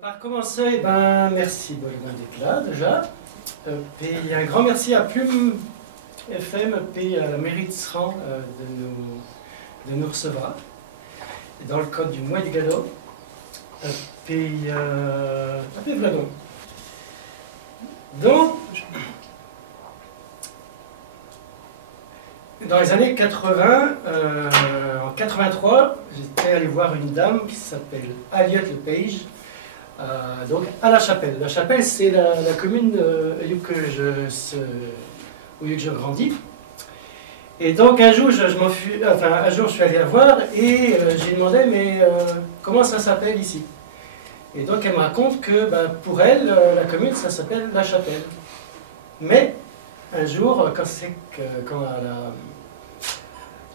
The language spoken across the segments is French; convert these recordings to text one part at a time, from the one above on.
Par commencer, merci d'être là déjà. Puis un grand merci à Plume FM puis à la mairie de Sran de nous recevoir dans le cadre du mois du Gallo. Puis voilà donc, dans les années 80, en 83, j'étais allé voir une dame qui s'appelle Aliette Lepage, donc à La Chapelle. La Chapelle, c'est la commune où je grandis. Et donc un jour, je suis allé la voir et j'ai demandé, mais comment ça s'appelle ici? Et donc elle me raconte que pour elle, la commune, ça s'appelle La Chapelle. Mais un jour,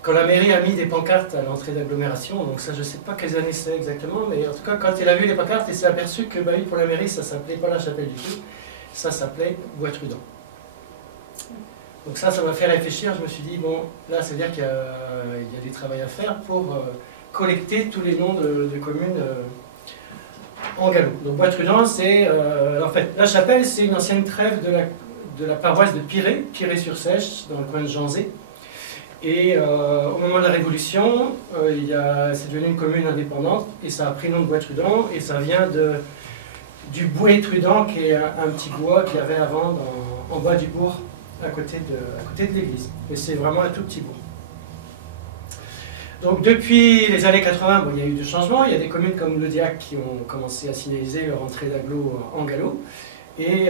quand la mairie a mis des pancartes à l'entrée d'agglomération, donc ça je ne sais pas quelles années c'est exactement, mais en tout cas quand elle a vu les pancartes, elle s'est aperçue que oui, pour la mairie ça s'appelait pas La Chapelle du tout, ça s'appelait Bois-Trudon. Donc ça m'a fait réfléchir, je me suis dit, bon, là ça veut dire qu'il y a du travail à faire pour collecter tous les noms de communes en gallo. Donc Bois-Trudon, c'est, en fait, La Chapelle, c'est une ancienne trève de la paroisse de Piré-sur-Sèche, dans le coin de Janzé. Et au moment de la Révolution, c'est devenu une commune indépendante et ça a pris le nom de Bois-Trudon et ça vient du Bouet-Trudon qui est un petit bois qu'il y avait avant en bas du bourg à côté de l'église. Et c'est vraiment un tout petit bourg. Donc depuis les années 80, il y a eu des changements. Il y a des communes comme Lodiac qui ont commencé à signaliser leur entrée d'agglo en gallo. Et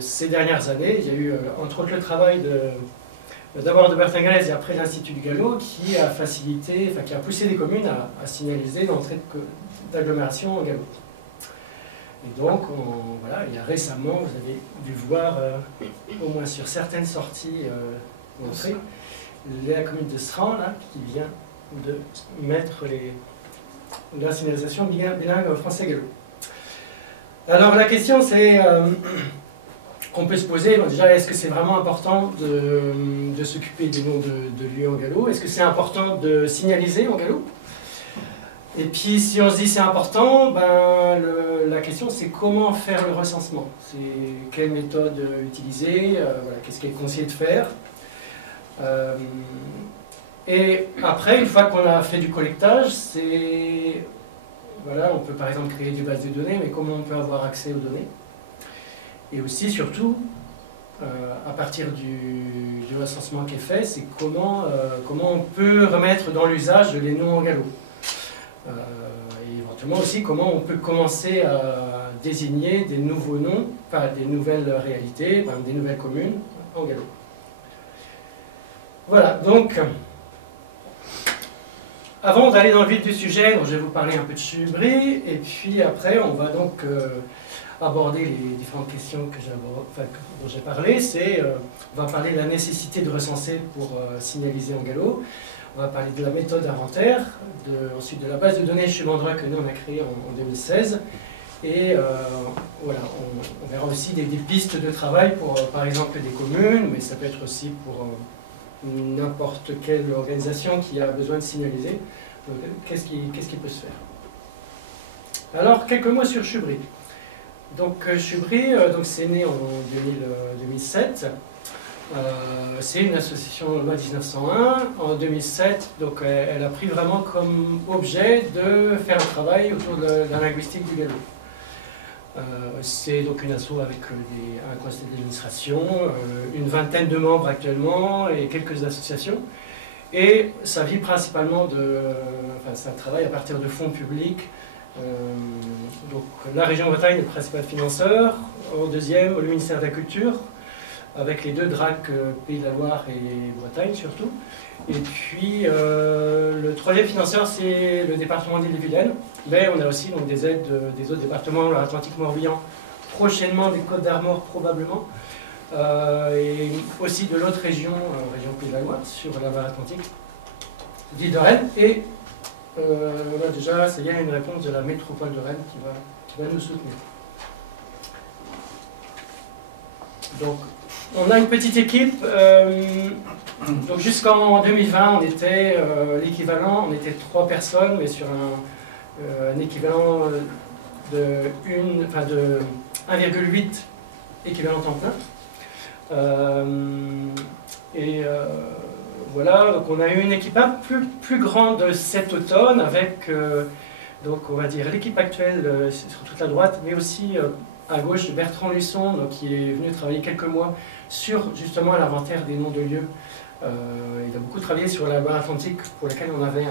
ces dernières années, il y a eu entre autres le travail d'abord de Bertingaise et après l'Institut du Gallo qui a facilité, qui a poussé les communes à signaliser l'entrée d'agglomération en gallo. Et donc, il y a récemment, vous avez dû voir, au moins sur certaines sorties d'entrée, la commune de Sran, là, qui vient de mettre la signalisation bilingue français-gallo. Alors la question c'est... qu'on peut se poser, déjà, est-ce que c'est vraiment important de s'occuper des noms de lieux en gallo? Est-ce que c'est important de signaliser en gallo? Et puis, si on se dit c'est important, la question c'est comment faire le recensement? C'est quelle méthode utiliser? Qu'est-ce qu'il est conseillé de faire? Et après, une fois qu'on a fait du collectage, on peut par exemple créer des bases de données, mais comment on peut avoir accès aux données? Et aussi, surtout, à partir du recensement qui est fait, c'est comment on peut remettre dans l'usage les noms en gallo. Et éventuellement aussi, comment on peut commencer à désigner des nouveaux noms, des nouvelles réalités, des nouvelles communes en gallo. Voilà, donc, avant d'aller dans le vif du sujet, je vais vous parler un peu de Chubry, et puis après, on va donc... aborder les différentes questions dont j'ai parlé. On va parler de la nécessité de recenser pour signaliser en gallo. On va parler de la méthode inventaire, ensuite de la base de données chez Mandra que nous on a créée en 2016. Et on verra aussi des pistes de travail pour par exemple des communes, mais ça peut être aussi pour n'importe quelle organisation qui a besoin de signaliser. Qu'est-ce qui peut se faire? Alors, quelques mots sur Chubry. Donc Chubry, c'est né en 2007. C'est une association loi 1901. En 2007, donc elle a pris vraiment comme objet de faire un travail autour de la linguistique du gallo. C'est donc une asso avec un conseil d'administration, une vingtaine de membres actuellement et quelques associations. Et ça vit principalement ça travaille à partir de fonds publics. Donc la région Bretagne est le principal financeur, en deuxième le ministère de la Culture, avec les deux DRAC Pays de la Loire et Bretagne surtout. Et puis le troisième financeur c'est le département d'Ille-et-Vilaine, mais on a aussi donc, des aides des autres départements, l'Atlantique-Morbihan, prochainement des Côtes-d'Armor probablement, et aussi de l'autre région, région Pays de la Loire, sur la Var Atlantique, d'Île de Rennes, et déjà, il y a une réponse de la métropole de Rennes qui va nous soutenir. Donc, on a une petite équipe. Donc, jusqu'en 2020, on était l'équivalent, on était 3 personnes, mais sur un équivalent de 1,8 équivalent temps plein. Voilà, donc on a eu une équipe un peu plus grande cet automne avec, donc on va dire, l'équipe actuelle sur toute la droite, mais aussi à gauche Bertrand Luçon, donc, qui est venu travailler quelques mois sur justement l'inventaire des noms de lieux. Il a beaucoup travaillé sur la Loire-Atlantique pour laquelle on avait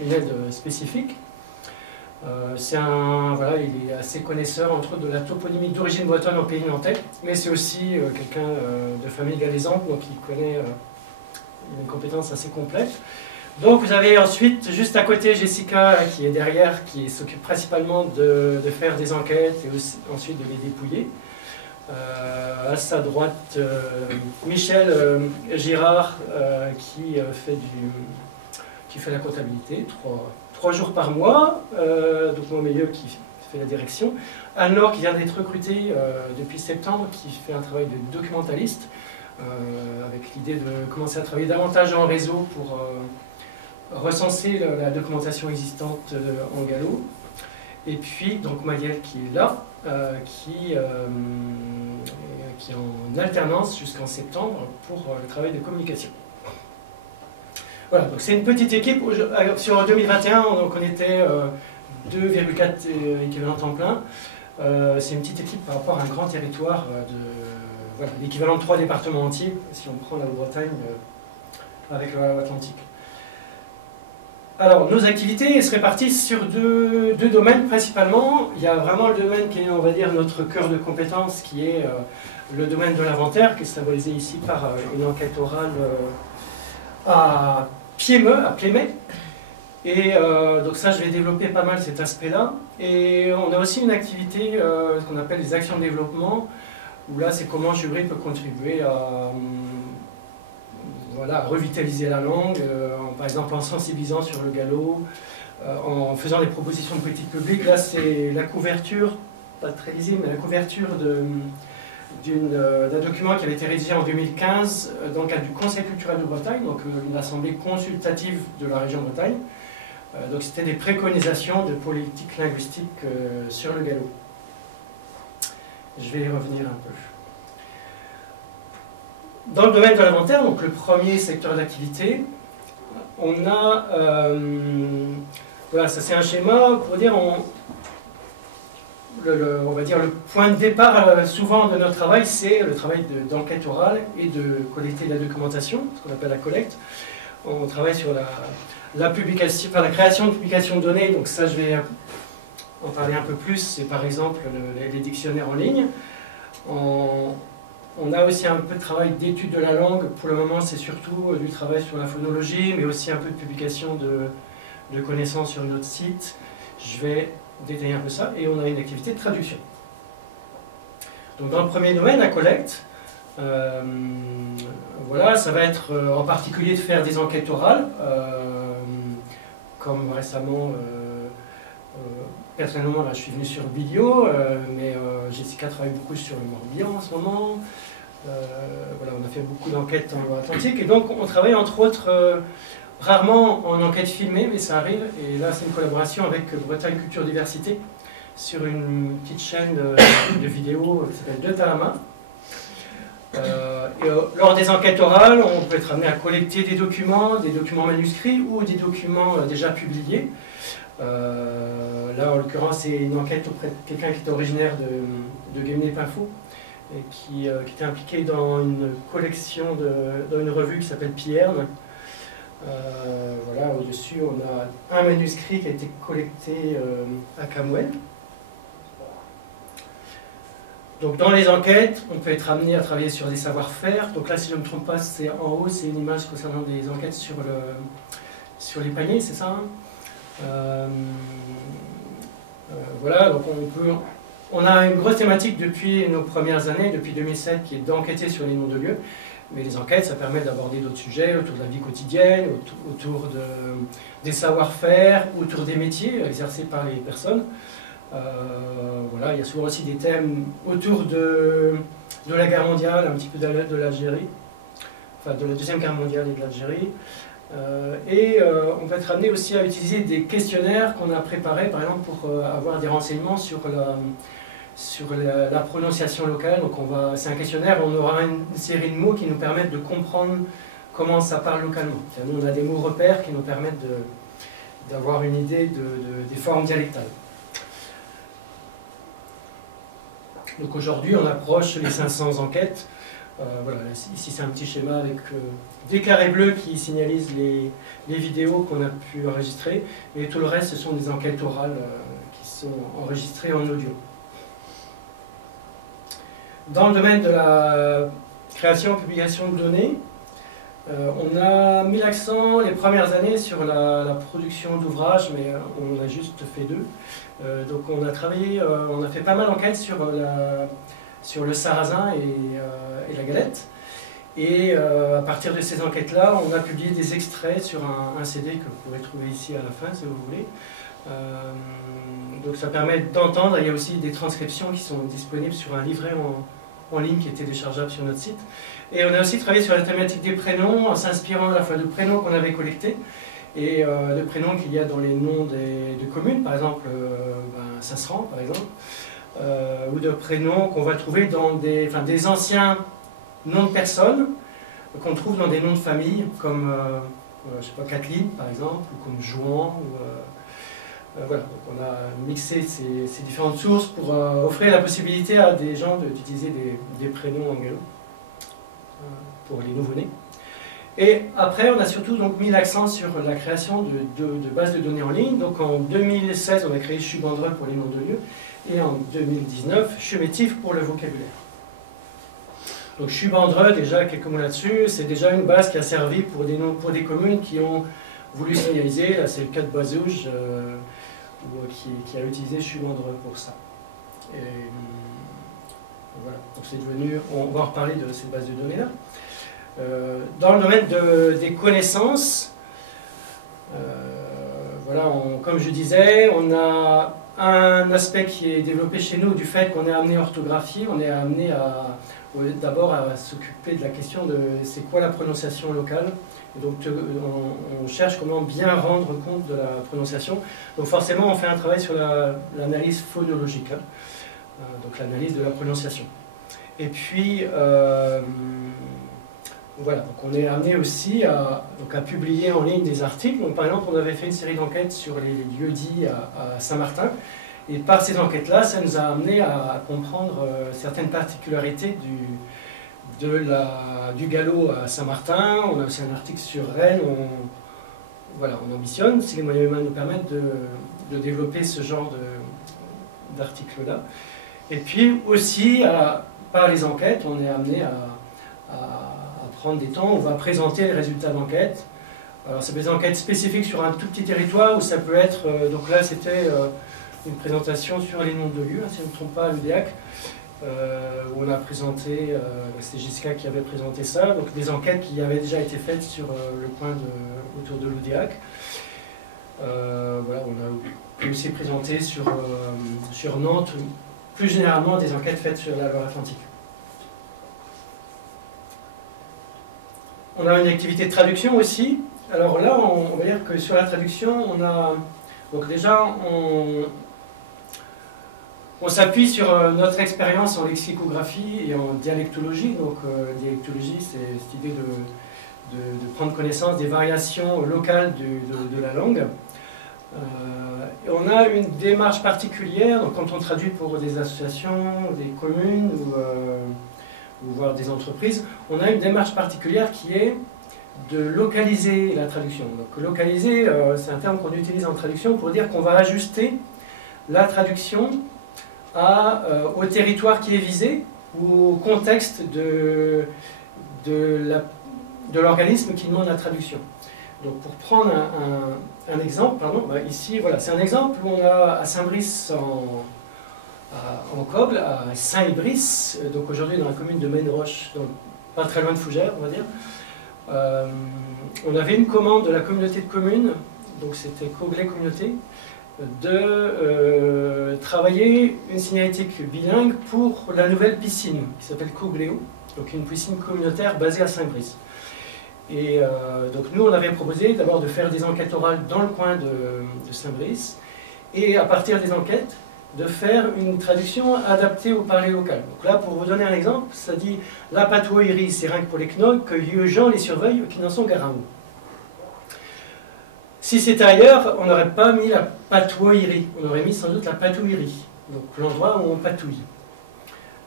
une aide spécifique. Voilà, il est assez connaisseur entre autres de la toponymie d'origine bretonne au pays nantais, mais c'est aussi quelqu'un de famille galaisante, donc il connaît une compétence assez complète. Donc vous avez ensuite, juste à côté, Jessica qui est derrière, qui s'occupe principalement de faire des enquêtes et aussi, ensuite de les dépouiller. À sa droite, Michel Girard qui fait la comptabilité, 3 jours par mois, donc moi au milieu qui fait la direction. Anne-Laure qui vient d'être recrutée depuis septembre, qui fait un travail de documentaliste, avec l'idée de commencer à travailler davantage en réseau pour recenser la documentation existante en gallo. Et puis donc Marielle qui est là, qui est en alternance jusqu'en septembre pour le travail de communication. Voilà, donc c'est une petite équipe. Sur 2021, donc on était 2,4 équivalents temps plein. C'est une petite équipe par rapport à un grand territoire voilà, l'équivalent de 3 départements entiers, si on prend la Haute-Bretagne avec l'Atlantique. Alors, nos activités se répartissent sur deux domaines principalement. Il y a vraiment le domaine qui est, on va dire, notre cœur de compétence, qui est le domaine de l'inventaire, qui est symbolisé ici par une enquête orale à Plémé. Et donc ça, je vais développer pas mal cet aspect-là. Et on a aussi une activité, ce qu'on appelle les actions de développement, où là, c'est comment Jubry peut contribuer à voilà, revitaliser la langue, par exemple en sensibilisant sur le gallo, en faisant des propositions de politique publique. Là, c'est la couverture, pas très lisible, mais la couverture d'un document qui avait été rédigé en 2015 dans le cadre du Conseil culturel de Bretagne, donc une assemblée consultative de la région Bretagne. Donc c'était des préconisations de politique linguistique sur le gallo. Je vais y revenir un peu. Dans le domaine de l'inventaire, donc le premier secteur d'activité, on a, voilà, ça c'est un schéma pour dire, on va dire le point de départ souvent de notre travail, c'est le travail d'enquête orale et de collecter la documentation, ce qu'on appelle la collecte. On travaille sur la publication, enfin, la création de publications de données, donc ça je vais en parler un peu plus, c'est par exemple les dictionnaires en ligne. On a aussi un peu de travail d'étude de la langue. Pour le moment, c'est surtout du travail sur la phonologie, mais aussi un peu de publication de connaissances sur notre site. Je vais détailler un peu ça. Et on a une activité de traduction. Donc dans le premier domaine, la collecte, voilà, ça va être en particulier de faire des enquêtes orales, comme récemment... personnellement, là, je suis venu sur le vidéo, mais Jessica travaille beaucoup sur le Morbihan en ce moment. Voilà, on a fait beaucoup d'enquêtes en Atlantique, et donc on travaille entre autres, rarement en enquête filmée, mais ça arrive, et là c'est une collaboration avec Bretagne Culture Diversité, sur une petite chaîne de vidéos qui s'appelle De Talama. Lors des enquêtes orales, on peut être amené à collecter des documents manuscrits ou des documents déjà publiés. Là, en l'occurrence, c'est une enquête auprès de quelqu'un qui était originaire de Guémené-Pinfo et qui était impliqué dans une collection, dans une revue qui s'appelle Pierne. Voilà, au-dessus, on a un manuscrit qui a été collecté à Camouel. Donc, dans les enquêtes, on peut être amené à travailler sur des savoir-faire. Donc là, si je ne me trompe pas, c'est en haut, c'est une image concernant des enquêtes sur les paniers, c'est ça, hein? Voilà, donc on a une grosse thématique depuis nos premières années, depuis 2007, qui est d'enquêter sur les noms de lieux. Mais les enquêtes, ça permet d'aborder d'autres sujets autour de la vie quotidienne, autour des savoir-faire, autour des métiers exercés par les personnes. Voilà, il y a souvent aussi des thèmes autour de la guerre mondiale, un petit peu de l'Algérie, enfin de la Deuxième Guerre mondiale et de l'Algérie. On va être amené aussi à utiliser des questionnaires qu'on a préparés, par exemple, pour avoir des renseignements sur la prononciation locale. Donc c'est un questionnaire, on aura une série de mots qui nous permettent de comprendre comment ça parle localement. Nous, on a des mots repères qui nous permettent d'avoir une idée des formes dialectales. Donc aujourd'hui, on approche les 500 enquêtes. Voilà, ici c'est un petit schéma avec des carrés bleus qui signalisent les vidéos qu'on a pu enregistrer, et tout le reste ce sont des enquêtes orales qui sont enregistrées en audio. Dans le domaine de la création et publication de données, on a mis l'accent les premières années sur la production d'ouvrages, mais on a juste fait 2. Donc on a travaillé, on a fait pas mal d'enquêtes sur le sarrasin et la galette. Et à partir de ces enquêtes-là, on a publié des extraits sur un CD que vous pourrez trouver ici à la fin, si vous voulez. Donc ça permet d'entendre. Il y a aussi des transcriptions qui sont disponibles sur un livret en ligne qui est téléchargeable sur notre site. Et on a aussi travaillé sur la thématique des prénoms, en s'inspirant à la fois de prénoms qu'on avait collectés et de prénoms qu'il y a dans les noms de communes, par exemple Saint-Sran, par exemple, ou de prénoms qu'on va trouver dans des anciens noms de personnes qu'on trouve dans des noms de famille, comme je sais pas, Kathleen, par exemple, ou comme Jouan. Voilà, donc on a mixé ces différentes sources pour offrir la possibilité à des gens d'utiliser des prénoms en gallo pour les nouveau-nés. Et après, on a surtout donc mis l'accent sur la création de bases de données en ligne. Donc en 2016, on a créé Chubandreux pour les noms de lieux, et en 2019, Chumétif pour le vocabulaire. Donc Chubandreux, déjà quelques mots là-dessus, c'est déjà une base qui a servi pour des communes qui ont voulu signaliser. Là, c'est le cas de Bazouge, qui a utilisé Chubandreux pour ça. Et voilà, donc c'est devenu, on va en reparler de cette base de données-là. Dans le domaine des connaissances, voilà, comme je disais, on a un aspect qui est développé chez nous du fait qu'on est amené à orthographier, on est amené d'abord à s'occuper de la question de c'est quoi la prononciation locale. Et donc on cherche comment bien rendre compte de la prononciation. Donc forcément on fait un travail sur l'analyse phonologique, donc l'analyse de la prononciation. Et puis voilà, donc on est amené aussi à publier en ligne des articles. Donc, par exemple, on avait fait une série d'enquêtes sur les lieux-dits à Saint-Martin. Et par ces enquêtes-là, ça nous a amené à comprendre certaines particularités du gallo à Saint-Martin. On a aussi un article sur Rennes. Voilà, on ambitionne, si les moyens humains nous permettent, de développer ce genre d'articles-là. Et puis aussi, par les enquêtes, on est amené à prendre des temps, on va présenter les résultats d'enquête. Alors ça peut être des enquêtes spécifiques sur un tout petit territoire, ou ça peut être, donc là c'était une présentation sur les noms de lieux, si je ne me trompe pas, à l'UDEAC, où on a présenté, c'était Jessica qui avait présenté ça, donc des enquêtes qui avaient déjà été faites sur le coin autour de l'UDEAC. Voilà, on a pu aussi présenter sur Nantes, plus généralement des enquêtes faites sur la Loire-Atlantique. On a une activité de traduction aussi. Alors là, on va dire que sur la traduction, on a... Donc déjà, on s'appuie sur notre expérience en lexicographie et en dialectologie. Donc dialectologie, c'est cette idée de prendre connaissance des variations locales de la langue. Et on a une démarche particulière, donc quand on traduit pour des associations, des communes ou voire des entreprises, on a une démarche particulière qui est de localiser la traduction. Donc localiser, c'est un terme qu'on utilise en traduction pour dire qu'on va ajuster la traduction au territoire qui est visé ou au contexte de l'organisme qui demande la traduction. Donc pour prendre un exemple, ici, voilà, c'est un exemple où on a à Saint-Brice en Coble, à Saint-Ibris, donc aujourd'hui dans la commune de Maine-Roche, pas très loin de Fougères, on va dire. On avait une commande de la communauté de communes, donc c'était Coglay Communauté, de travailler une signalétique bilingue pour la nouvelle piscine qui s'appelle Cogléo, donc une piscine communautaire basée à Saint-Brice. Et donc nous, on avait proposé d'abord de faire des enquêtes orales dans le coin de Saint-Brice, et à partir des enquêtes, de faire une traduction adaptée au parler local. Donc là, pour vous donner un exemple, ça dit « La patouillerie, c'est rien que pour les knogs, que lieu gens les surveillent, qui n'en sont garant. » Si c'était ailleurs, on n'aurait pas mis la patouillerie, on aurait mis sans doute la patouillerie, donc l'endroit où on patouille,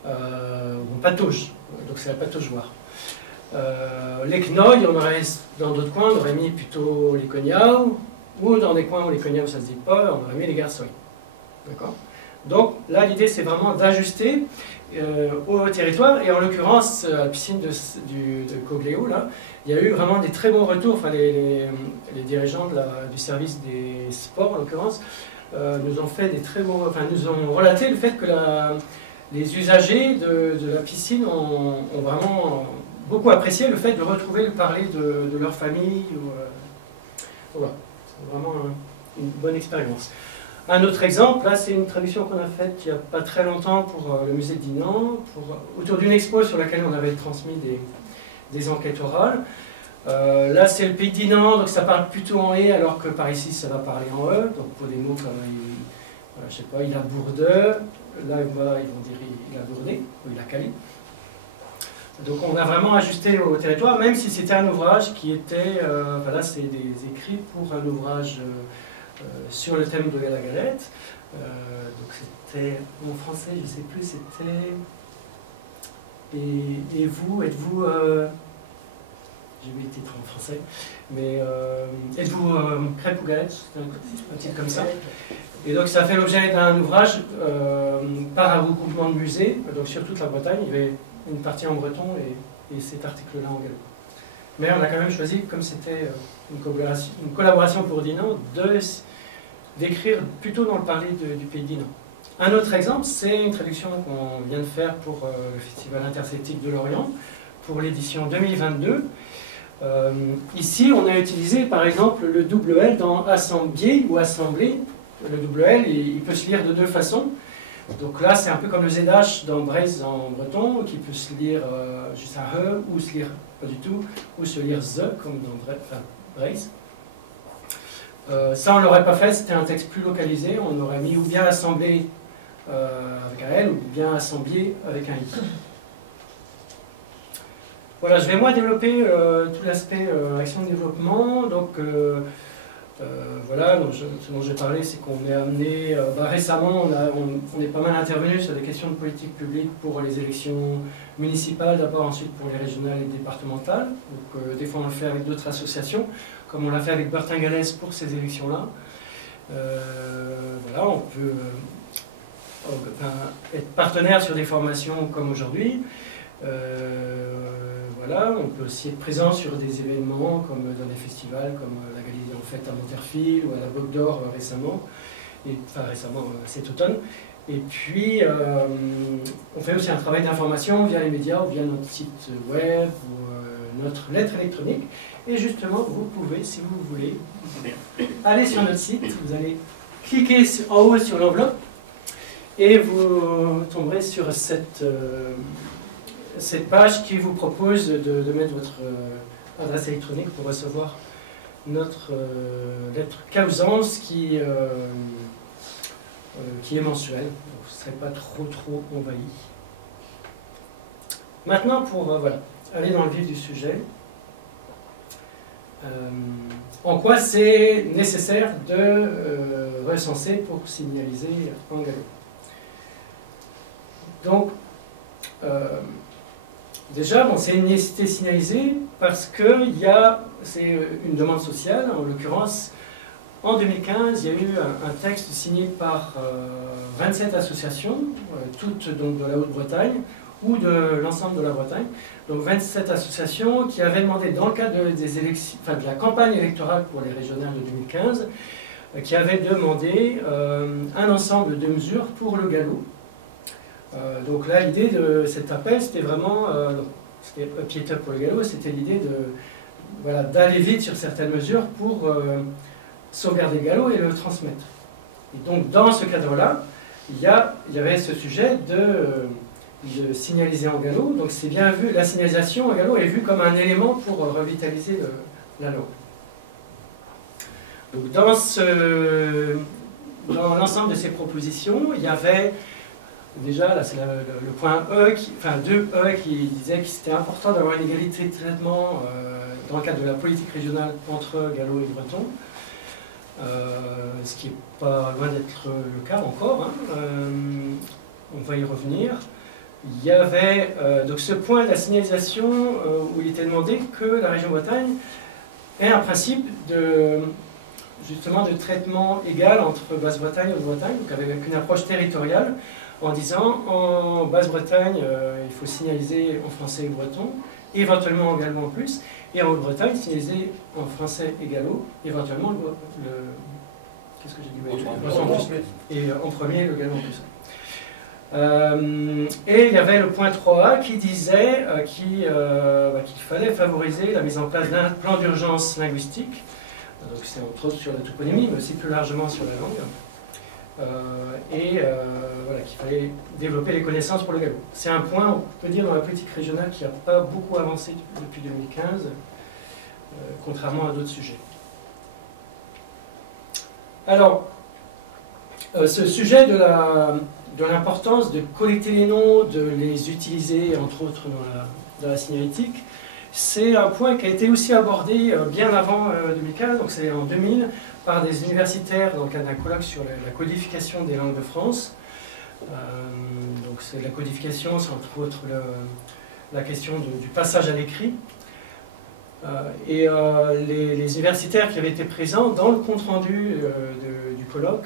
où on patauge, donc c'est la pataugeoire. Les knogs, on aurait, dans d'autres coins, on aurait mis plutôt les cognacs, ou dans des coins où les cognacs ça ne se dit pas, on aurait mis les garçons. D'accord ? Donc là, l'idée, c'est vraiment d'ajuster au territoire, et en l'occurrence, à la piscine de Cogléo, là, il y a eu vraiment des très bons retours, enfin les dirigeants du service des sports, en l'occurrence, nous ont fait des très bons, enfin nous ont relaté le fait que les usagers de la piscine ont vraiment beaucoup apprécié le fait de retrouver le parler de leur famille. Voilà, c'est vraiment une bonne expérience. Un autre exemple, là c'est une traduction qu'on a faite il n'y a pas très longtemps pour le musée de Dinan, autour d'une expo sur laquelle on avait transmis des enquêtes orales. Là c'est le pays de Dinan, donc ça parle plutôt en « et », alors que par ici ça va parler en « e », donc pour des mots comme, voilà, je sais pas, il a bourde, là ils vont dire il a bourdé, ou il a calé. Donc on a vraiment ajusté au territoire, même si c'était un ouvrage qui était, voilà, c'est des écrits pour un ouvrage sur le thème de la galette. Donc c'était, en français, je ne sais plus, c'était... Et vous, êtes-vous... J'ai oublié le titre en français, mais êtes-vous crêpe ou galette? C'est un titre comme ça. Et donc ça fait l'objet d'un ouvrage par un regroupement de musées, donc sur toute la Bretagne. Il y avait une partie en breton et cet article-là en gallo. Mais on a quand même choisi, comme c'était une collaboration pour Dinan, d'écrire plutôt dans le parler du pays de Dinan. Un autre exemple, c'est une traduction qu'on vient de faire pour le Festival interceltique de Lorient, pour l'édition 2022. Ici, on a utilisé par exemple le double L dans assemblier ou assemblée. Le double L, il peut se lire de deux façons. Donc là, c'est un peu comme le ZH dans Braise en breton, qui peut se lire juste un E, ou se lire pas du tout, ou se lire ZE, comme dans Braise. Ça, on ne l'aurait pas fait, c'était un texte plus localisé. On aurait mis ou bien assemblée avec un L, ou bien assemblée avec un I. Voilà, je vais moi développer tout l'aspect action de développement. Donc voilà, donc ce dont j'ai parlé, c'est qu'on est amené, récemment, on est pas mal intervenu sur des questions de politique publique pour les élections municipales, d'abord, ensuite pour les régionales et départementales. Donc des fois on le fait avec d'autres associations, comme on l'a fait avec Bertin-Galès pour ces élections-là. Voilà, on peut être partenaire sur des formations comme aujourd'hui. Voilà, on peut aussi être présent sur des événements comme dans des festivals comme la Galerie en Fête à Monterfil ou à la Boque d'Or récemment, cet automne. Et puis on fait aussi un travail d'information via les médias ou via notre site web ou notre lettre électronique. Et justement, vous pouvez, si vous voulez, aller sur notre site, vous allez cliquer en haut sur l'enveloppe et vous tomberez sur cette page qui vous propose de mettre votre adresse électronique pour recevoir notre lettre causance qui est mensuelle, donc vous ne serez pas trop envahi. Maintenant, pour voilà, aller dans le vif du sujet, en quoi c'est nécessaire de recenser pour signaliser en gallo. Donc, déjà, bon, c'est une nécessité signalisée parce que c'est une demande sociale. En l'occurrence, en 2015, il y a eu un texte signé par 27 associations, toutes donc de la Haute-Bretagne ou de l'ensemble de la Bretagne. Donc 27 associations qui avaient demandé, dans le cadre des élections, de la campagne électorale pour les régionales de 2015, qui avaient demandé un ensemble de mesures pour le gallo. Donc là, l'idée de cet appel, c'était vraiment, c'était Up pour le gallo, c'était l'idée d'aller vite sur certaines mesures pour sauvegarder le gallo et le transmettre. Et donc dans ce cadre-là, il y avait ce sujet de signaliser en gallo. Donc c'est bien vu, la signalisation en gallo est vue comme un élément pour revitaliser la langue. Donc dans l'ensemble de ces propositions, il y avait déjà, là c'est le point E, enfin 2E qui disait que c'était important d'avoir une égalité de traitement dans le cadre de la politique régionale entre gallo et breton. Ce qui n'est pas loin d'être le cas encore, hein. On va y revenir. Il y avait donc ce point de la signalisation où il était demandé que la région Bretagne ait un principe justement de traitement égal entre Basse-Bretagne et Haute-Bretagne, donc avec une approche territoriale, en disant en Basse-Bretagne il faut signaliser en français et breton, éventuellement en gallo en plus, et en Haute-Bretagne signaliser en français et gallo, éventuellement qu'est-ce que j'ai dit, et en premier le gallo en plus. Et il y avait le point 3A qui disait qu'il fallait favoriser la mise en place d'un plan d'urgence linguistique, donc c'est entre autres sur la toponymie, mais aussi plus largement sur la langue, voilà, qu'il fallait développer les connaissances pour le gallo. C'est un point, on peut dire, dans la politique régionale qui n'a pas beaucoup avancé depuis 2015, contrairement à d'autres sujets. Alors, ce sujet de l'importance de collecter les noms, de les utiliser, entre autres, dans la signalétique, c'est un point qui a été aussi abordé bien avant 2015, donc c'est en 2000, par des universitaires dans le cadre d'un colloque sur la codification des langues de France. Donc la codification, c'est entre autres la question du passage à l'écrit. Les universitaires qui avaient été présents dans le compte-rendu du colloque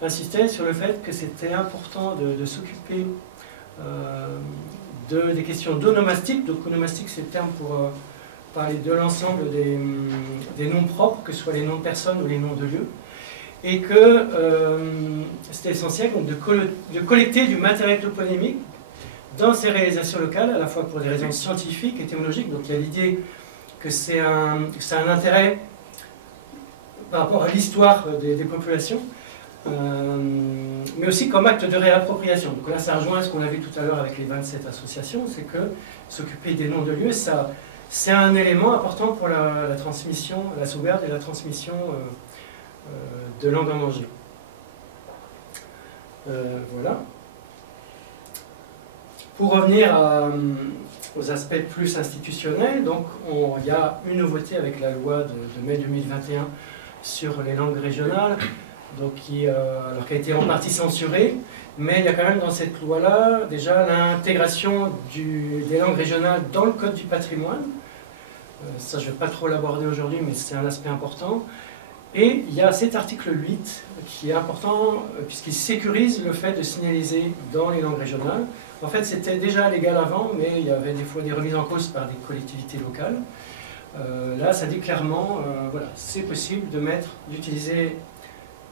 insistaient sur le fait que c'était important de s'occuper des questions d'onomastique. Donc onomastique, c'est le terme pour parler de l'ensemble des noms propres, que ce soit les noms de personnes ou les noms de lieux, et que c'était essentiel donc, de collecter du matériel toponymique dans ces réalisations locales, à la fois pour des raisons scientifiques et théologiques. Donc il y a l'idée que c'est un intérêt par rapport à l'histoire des populations, mais aussi comme acte de réappropriation. Donc là, ça rejoint ce qu'on a vu tout à l'heure avec les 27 associations, c'est que s'occuper des noms de lieux, c'est un élément important pour la transmission, la sauvegarde et la transmission de langue en danger. Voilà. Pour revenir aux aspects plus institutionnels, donc il y a une nouveauté avec la loi de mai 2021 sur les langues régionales, donc qui a été en partie censurée, mais il y a quand même dans cette loi-là déjà l'intégration des langues régionales dans le Code du patrimoine. Ça, je ne vais pas trop l'aborder aujourd'hui, mais c'est un aspect important. Et il y a cet article 8 qui est important puisqu'il sécurise le fait de signaliser dans les langues régionales. En fait, c'était déjà légal avant, mais il y avait des fois des remises en cause par des collectivités locales. Là, ça dit clairement, voilà, c'est possible d'utiliser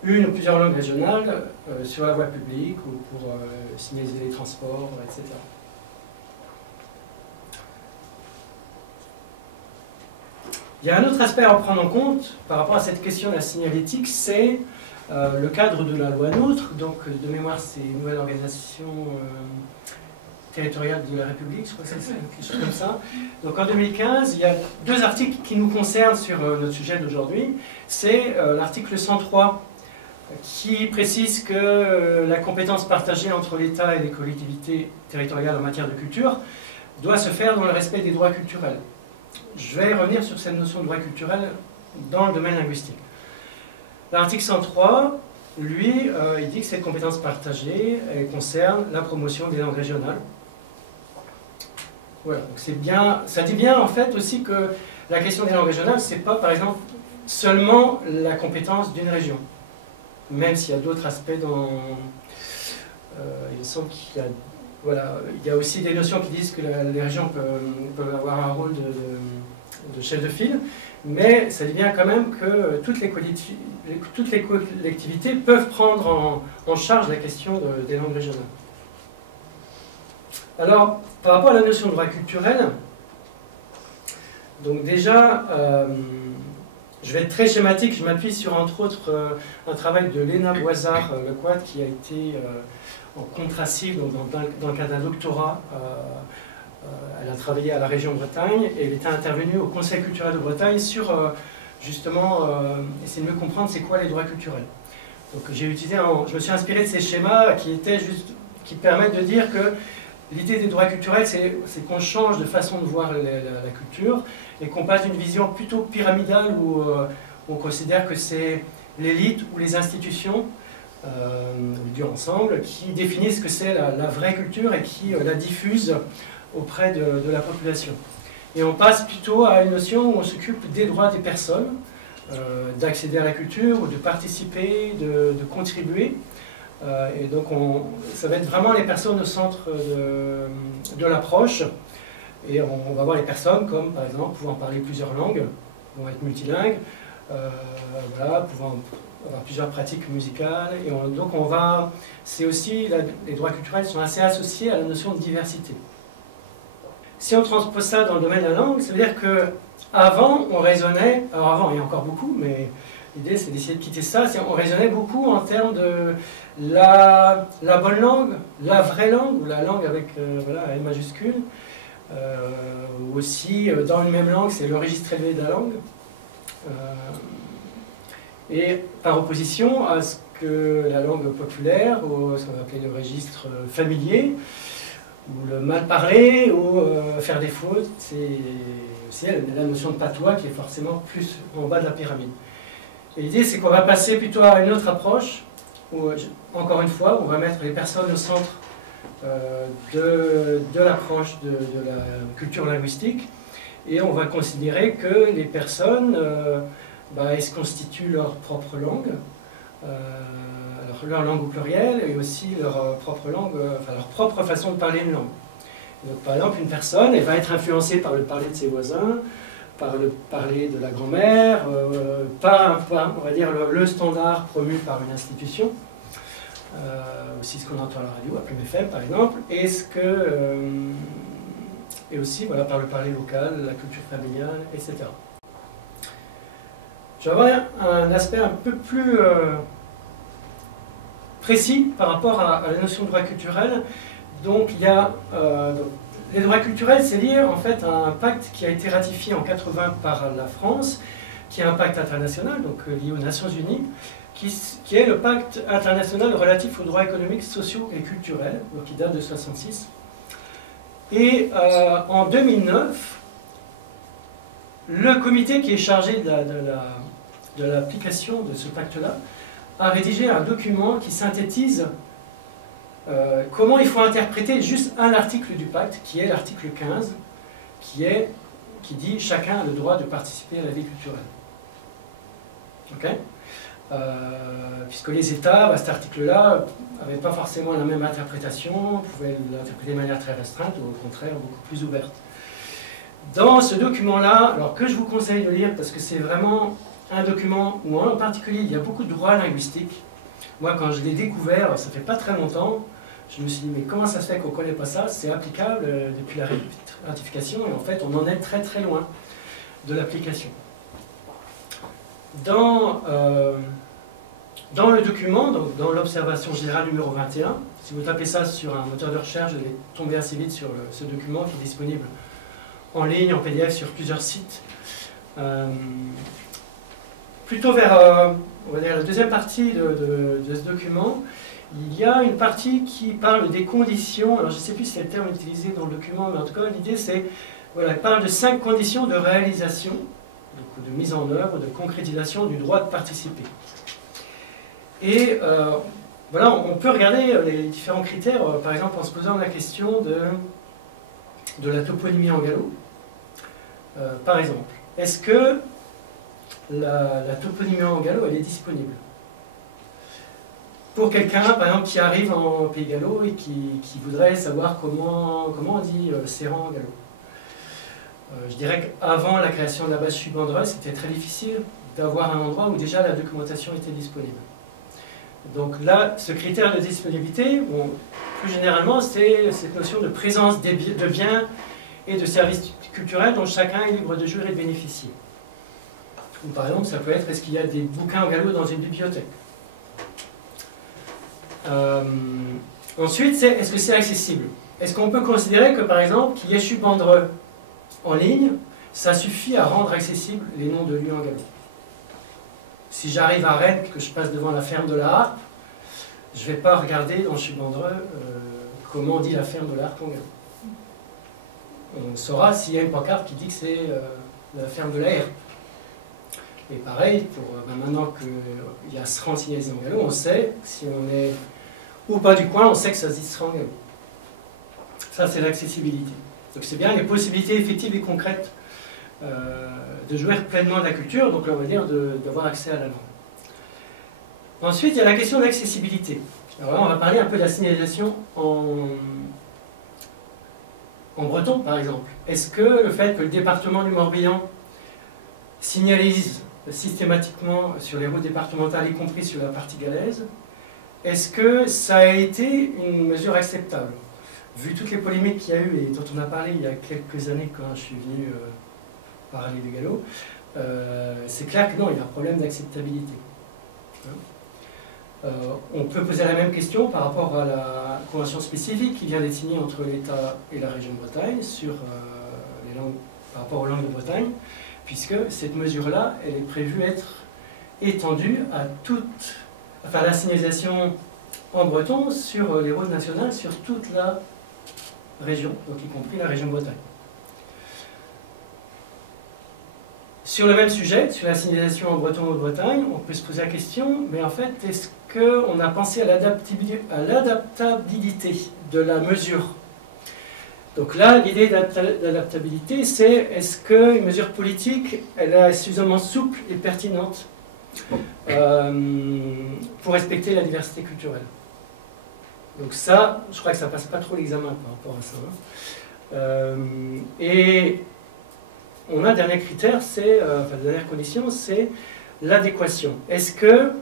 une ou plusieurs langues régionales sur la voie publique ou pour signaliser les transports, etc. Il y a un autre aspect à prendre en compte par rapport à cette question de la signalétique, c'est le cadre de la loi NOTRe. Donc, de mémoire, c'est une nouvelle organisation territoriale de la République, je crois que c'est quelque chose comme ça. Donc, en 2015, il y a deux articles qui nous concernent sur notre sujet d'aujourd'hui. C'est l'article 103 qui précise que la compétence partagée entre l'État et les collectivités territoriales en matière de culture doit se faire dans le respect des droits culturels. Je vais revenir sur cette notion de droit culturel dans le domaine linguistique. L'article 103, lui, il dit que cette compétence partagée, elle concerne la promotion des langues régionales. Voilà, donc c'est bien, ça dit bien en fait aussi que la question des langues régionales, c'est pas par exemple seulement la compétence d'une région, même s'il y a d'autres aspects dans... il me semble qu'il y a... Voilà, il y a aussi des notions qui disent que les régions peuvent avoir un rôle de chef de file, mais ça dit bien quand même que toutes les collectivités peuvent prendre en charge la question des langues régionales. Alors, par rapport à la notion de droit culturel, donc déjà, Je vais être très schématique, je m'appuie sur entre autres un travail de Léna Boisard-Lequat qui a été en contracif, donc dans le cadre d'un doctorat. Elle a travaillé à la région Bretagne et elle était intervenue au Conseil culturel de Bretagne sur justement essayer de mieux comprendre c'est quoi les droits culturels. Donc je me suis inspiré de ces schémas qui permettent de dire que l'idée des droits culturels, c'est qu'on change de façon de voir la culture et qu'on passe d'une vision plutôt pyramidale où on considère que c'est l'élite ou les institutions, du ensemble, qui définissent ce que c'est la vraie culture et qui la diffusent auprès de la population. Et on passe plutôt à une notion où on s'occupe des droits des personnes, d'accéder à la culture ou de participer, de contribuer. Et donc ça va être vraiment les personnes au centre de l'approche. Et on va voir les personnes comme par exemple pouvant parler plusieurs langues, vont être multilingues, voilà, pouvant avoir plusieurs pratiques musicales. Et donc c'est aussi, les droits culturels sont assez associés à la notion de diversité. Si on transpose ça dans le domaine de la langue, ça veut dire qu'avant on raisonnait, alors avant il y a encore beaucoup, mais l'idée c'est d'essayer de quitter ça, on raisonnait beaucoup en termes de la bonne langue, la vraie langue, ou la langue avec voilà, un majuscule, ou aussi dans une même langue c'est le registre élevé de la langue, et par opposition à ce que la langue populaire, ou ce qu'on va appeler le registre familier, ou le mal parler, ou faire des fautes, c'est aussi la notion de patois qui est forcément plus en bas de la pyramide. Et l'idée c'est qu'on va passer plutôt à une autre approche, où, encore une fois, on va mettre les personnes au centre de l'approche de la culture linguistique, et on va considérer que les personnes, elles se constituent leur propre langue, leur langue au pluriel, et aussi leur propre langue, enfin leur propre façon de parler une langue. Donc, par exemple, une personne, elle va être influencée par le parler de ses voisins, par le parler de la grand-mère, par, on va dire, le standard promu par une institution, aussi ce qu'on entend à la radio, à Plume FM par exemple, et aussi voilà, par le parler local, la culture familiale, etc. Je vais avoir un aspect un peu plus précis par rapport à la notion de droit culturel. Donc il y a les droits culturels, c'est lié en fait à un pacte qui a été ratifié en 80 par la France, qui est un pacte international, donc lié aux Nations Unies, qui est le pacte international relatif aux droits économiques, sociaux et culturels, donc qui date de 1966. Et en 2009, le comité qui est chargé de l'application de ce pacte-là a rédigé un document qui synthétise comment il faut interpréter juste un article du pacte, qui est l'article 15, qui dit « Chacun a le droit de participer à la vie culturelle ». Okay, puisque les États, cet article-là, n'avaient pas forcément la même interprétation, pouvaient l'interpréter de manière très restreinte, ou au contraire beaucoup plus ouverte. Dans ce document-là, alors que je vous conseille de lire, parce que c'est vraiment un document où en particulier il y a beaucoup de droits linguistiques. Moi, quand je l'ai découvert, ça fait pas très longtemps, je me suis dit, mais comment ça se fait qu'on ne connaît pas ça? C'est applicable depuis la ratification, et en fait, on en est très très loin de l'application. Dans le document, donc dans l'observation générale numéro 21, si vous tapez ça sur un moteur de recherche, vous allez tomber assez vite sur ce document qui est disponible en ligne, en PDF, sur plusieurs sites. Plutôt vers on va dire, la deuxième partie de ce document, il y a une partie qui parle des conditions, alors je ne sais plus si c'est le terme utilisé dans le document, mais en tout cas l'idée c'est, voilà, il parle de 5 conditions de réalisation, donc de mise en œuvre, de concrétisation du droit de participer. Et voilà, on peut regarder les différents critères, par exemple en se posant la question de la toponymie en gallo. Par exemple, est-ce que la toponymie en gallo, elle est disponible? Pour quelqu'un, par exemple, qui arrive en Pays Gallo et qui voudrait savoir comment on dit serrant en gallo. Je dirais qu'avant la création de la base Chubandreuil, c'était très difficile d'avoir un endroit où déjà la documentation était disponible. Donc là, ce critère de disponibilité, bon, plus généralement, c'est cette notion de présence de biens et de services culturels dont chacun est libre de jouir et de bénéficier. Ou par exemple, ça peut être, est-ce qu'il y a des bouquins en gallo dans une bibliothèque? Ensuite, c'est, est-ce que c'est accessible? Est-ce qu'on peut considérer que, par exemple, qu'il y ait Chubandreux en ligne, ça suffit à rendre accessibles les noms de lieux en gallo? Si j'arrive à Rennes, que je passe devant la ferme de la Harpe, je ne vais pas regarder dans Chubandreux comment on dit la ferme de la Harpe en gallo. On saura s'il y a une pancarte qui dit que c'est la ferme de la Herbe. Et pareil, maintenant qu'il y a Sran signalisé en gallo, on sait, si on est ou pas du coin, on sait que ça se dit Sran en gallo. Ça, c'est l'accessibilité. Donc c'est bien les possibilités effectives et concrètes de jouir pleinement de la culture, donc on va dire d'avoir accès à la langue. Ensuite, il y a la question d'accessibilité. Alors là, on va parler un peu de la signalisation en breton, par exemple. Est-ce que le fait que le département du Morbihan signalise systématiquement sur les routes départementales, y compris sur la partie galaise, est-ce que ça a été une mesure acceptable? Vu toutes les polémiques qu'il y a eu et dont on a parlé il y a quelques années quand je suis venu parler du gallo, c'est clair que non, il y a un problème d'acceptabilité. On peut poser la même question par rapport à la convention spécifique qui vient d'être signée entre l'État et la région de Bretagne sur les langues, par rapport aux langues de Bretagne, puisque cette mesure-là, elle est prévue être étendue à la signalisation en breton sur les routes nationales, sur toute la région, donc y compris la région de Bretagne. Sur le même sujet, sur la signalisation en breton ou de Bretagne, on peut se poser la question, mais en fait, est-ce qu'on a pensé à l'adaptabilité de la mesure? Donc là, l'idée d'adaptabilité, c'est est-ce qu'une mesure politique, elle est suffisamment souple et pertinente pour respecter la diversité culturelle? Donc ça, je crois que ça passe pas trop l'examen par rapport à ça. Et on a un dernier critère, la dernière condition, c'est l'adéquation. Est-ce que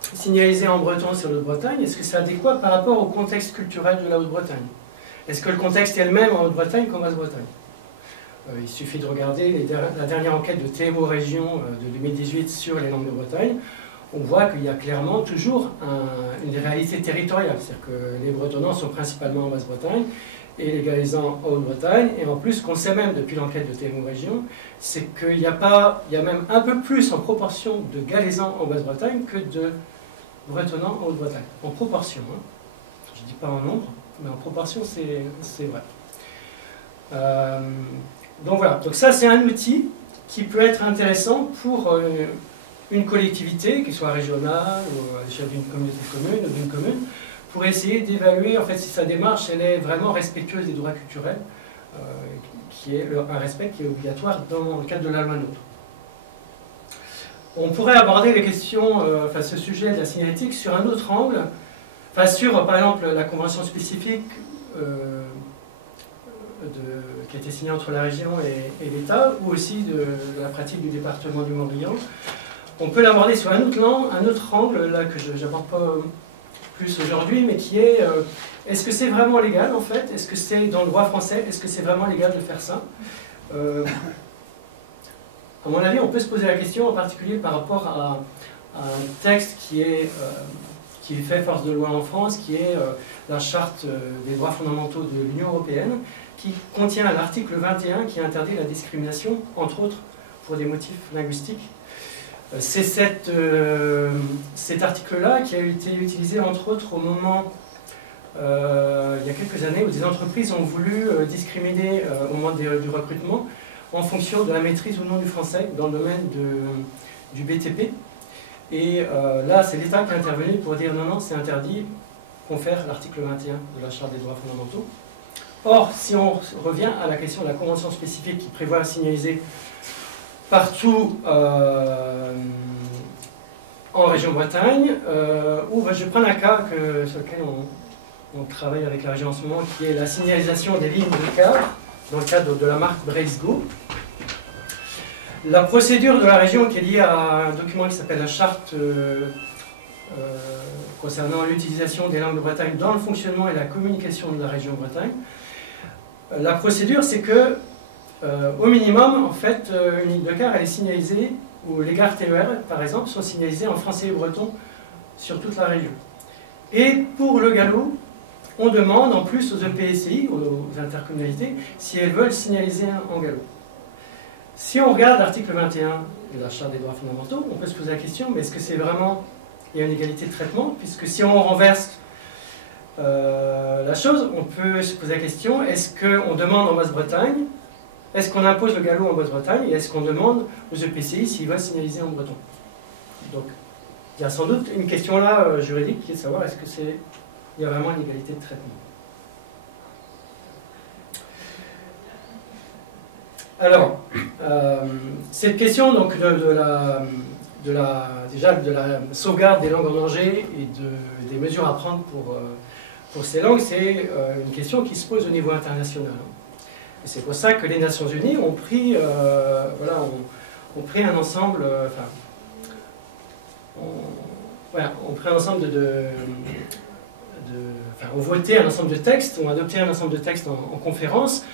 signaliser en breton sur la Haute-Bretagne, est-ce que c'est adéquat par rapport au contexte culturel de la Haute-Bretagne? Est-ce que le contexte est le même en Haute-Bretagne qu'en Basse-Bretagne? Il suffit de regarder la dernière enquête de TMO Région de 2018 sur les langues de Bretagne. On voit qu'il y a clairement toujours une réalité territoriale. C'est-à-dire que les Bretonnants sont principalement en Basse-Bretagne et les Galaisans en Haute-Bretagne. Et en plus, ce qu'on sait même depuis l'enquête de TMO Région, c'est qu'il y a même un peu plus en proportion de Galaisans en Basse-Bretagne que de Bretonnants en Haute-Bretagne. En proportion, hein. Je ne dis pas en nombre, mais en proportion, c'est vrai. Donc voilà, donc ça c'est un outil qui peut être intéressant pour une collectivité, qu'elle soit régionale, ou à l'échelle d'une communauté de communes, ou d'une commune, pour essayer d'évaluer en fait si sa démarche elle est vraiment respectueuse des droits culturels, qui est un respect qui est obligatoire dans le cadre de la loi NOTRe. On pourrait aborder les questions, ce sujet de la signalétique sur un autre angle, sur par exemple la convention spécifique qui a été signée entre la région et l'État, ou aussi de la pratique du département du Morbihan. On peut l'aborder sur un autre angle, là que je n'aborde pas plus aujourd'hui, mais qui est, est-ce que c'est vraiment légal en fait? Est-ce que c'est dans le droit français? Est-ce que c'est vraiment légal de faire ça? À mon avis, on peut se poser la question, en particulier par rapport à un texte qui fait force de loi en France, qui est la Charte des droits fondamentaux de l'Union européenne, qui contient l'article 21 qui interdit la discrimination, entre autres, pour des motifs linguistiques. C'est cet article-là qui a été utilisé, entre autres, au moment, il y a quelques années, où des entreprises ont voulu discriminer au moment du recrutement en fonction de la maîtrise ou non du français dans le domaine du BTP. Et là, c'est l'État qui est intervenu pour dire non, non, c'est interdit, confère l'article 21 de la Charte des droits fondamentaux. Or, si on revient à la question de la convention spécifique qui prévoit de signaliser partout en région Bretagne, où je vais prendre un cas sur lequel on travaille avec la région en ce moment, qui est la signalisation des lignes de car, dans le cadre de la marque Brace-Go. La procédure de la région qui est liée à un document qui s'appelle la charte concernant l'utilisation des langues de Bretagne dans le fonctionnement et la communication de la région Bretagne. La procédure, c'est que, au minimum, en fait, une ligne de car, elle est signalisée où les gares TER, par exemple, sont signalisées en français et breton sur toute la région. Et pour le gallo, on demande en plus aux EPCI, aux intercommunalités, si elles veulent signaliser en gallo. Si on regarde l'article 21 de la Charte des droits fondamentaux, on peut se poser la question, mais est-ce que c'est vraiment, il y a une égalité de traitement? Puisque si on renverse la chose, on peut se poser la question, est-ce qu'on demande en Basse-Bretagne, est-ce qu'on impose le gallo en Basse-Bretagne, et est-ce qu'on demande aux EPCI s'ils veulent signaliser en breton? Donc, il y a sans doute une question là juridique qui est de savoir est-ce que c'est, il y a vraiment une égalité de traitement. Alors, cette question donc, déjà de la sauvegarde des langues en danger et des mesures à prendre pour ces langues, c'est une question qui se pose au niveau international. Et c'est pour ça que les Nations Unies ont pris, voilà, ont pris un ensemble, ont pris un ensemble ont voté un ensemble de textes, ont adopté un ensemble de textes en conférence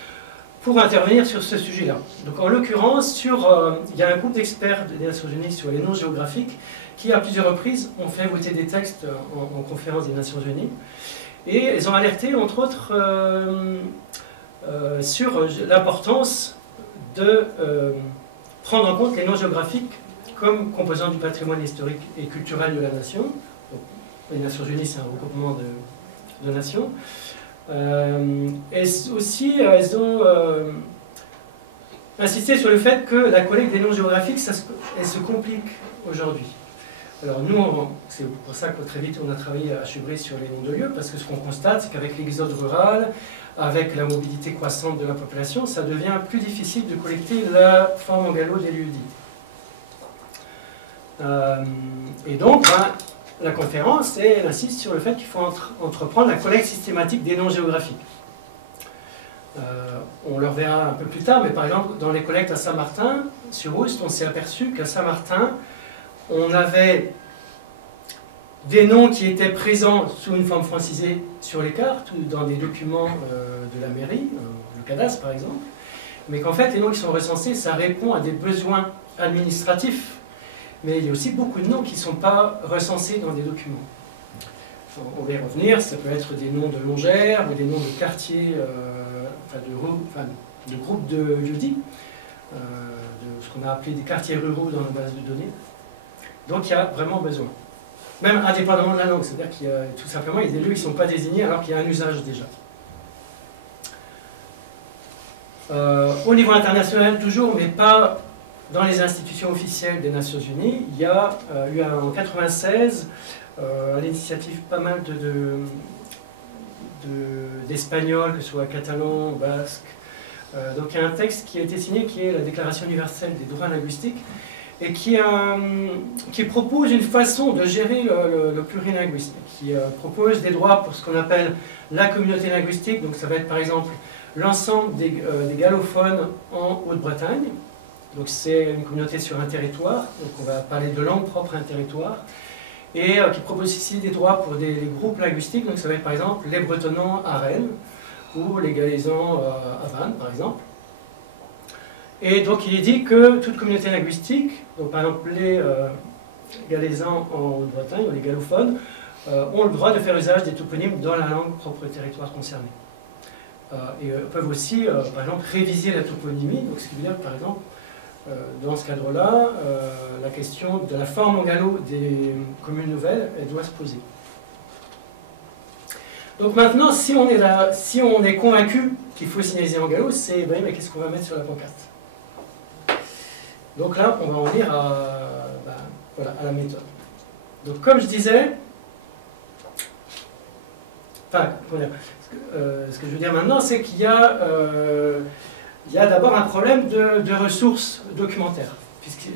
pour intervenir sur ce sujet-là. Donc en l'occurrence, il y a un groupe d'experts des Nations Unies sur les noms géographiques qui, à plusieurs reprises, ont fait voter des textes en conférence des Nations Unies. Et ils ont alerté, entre autres, sur l'importance de prendre en compte les noms géographiques comme composant du patrimoine historique et culturel de la nation. Donc, les Nations Unies, c'est un regroupement de nations. Et aussi, elles ont insisté sur le fait que la collecte des noms géographiques, elle se complique aujourd'hui. Alors nous, c'est pour ça que très vite on a travaillé à Chevry sur les noms de lieux, parce que ce qu'on constate, c'est qu'avec l'exode rural, avec la mobilité croissante de la population, ça devient plus difficile de collecter la forme en gallo des lieux-dits. Et donc, la conférence, elle insiste sur le fait qu'il faut entreprendre la collecte systématique des noms géographiques. On le reverra un peu plus tard, mais par exemple, dans les collectes à Saint-Martin, sur Oust, on s'est aperçu qu'à Saint-Martin, on avait des noms qui étaient présents sous une forme francisée sur les cartes ou dans des documents de la mairie, le cadastre par exemple, mais qu'en fait, les noms qui sont recensés, ça répond à des besoins administratifs. Mais il y a aussi beaucoup de noms qui ne sont pas recensés dans des documents. On va y revenir, ça peut être des noms de longères ou des noms de quartiers, de groupes de lieux-dits, de ce qu'on a appelé des quartiers ruraux dans nos bases de données. Donc il y a vraiment besoin. Même indépendamment de la langue, c'est-à-dire qu'il y a tout simplement il y a des lieux qui ne sont pas désignés alors qu'il y a un usage déjà. Au niveau international toujours, mais pas dans les institutions officielles des Nations Unies, il y a eu en 1996, à l'initiative pas mal d'Espagnols, que ce soit catalans, basques. Donc il y a un texte qui a été signé qui est la Déclaration universelle des droits linguistiques et qui propose une façon de gérer le plurilinguisme, qui propose des droits pour ce qu'on appelle la communauté linguistique, donc ça va être par exemple l'ensemble des gallophones en Haute-Bretagne. Donc c'est une communauté sur un territoire, donc on va parler de langue propre à un territoire, et qui propose ici des droits pour les groupes linguistiques, donc ça va être par exemple les Bretonnants à Rennes, ou les Galaisans à Vannes par exemple. Et donc il est dit que toute communauté linguistique, donc par exemple les Galaisans en Haute-Bretagne, ou les gallophones, ont le droit de faire usage des toponymes dans la langue propre au territoire concerné. Et peuvent aussi, par exemple, réviser la toponymie, donc ce qui veut dire par exemple, dans ce cadre-là, la question de la forme en gallo des communes nouvelles, elle doit se poser. Donc maintenant, si on est convaincu qu'il faut signaliser en gallo, c'est ben, mais qu'est-ce qu'on va mettre sur la pancarte? Donc là, on va en venir voilà, à la méthode. Donc comme je disais, ce que je veux dire maintenant, c'est qu'il y a d'abord un problème de ressources documentaires. Puisque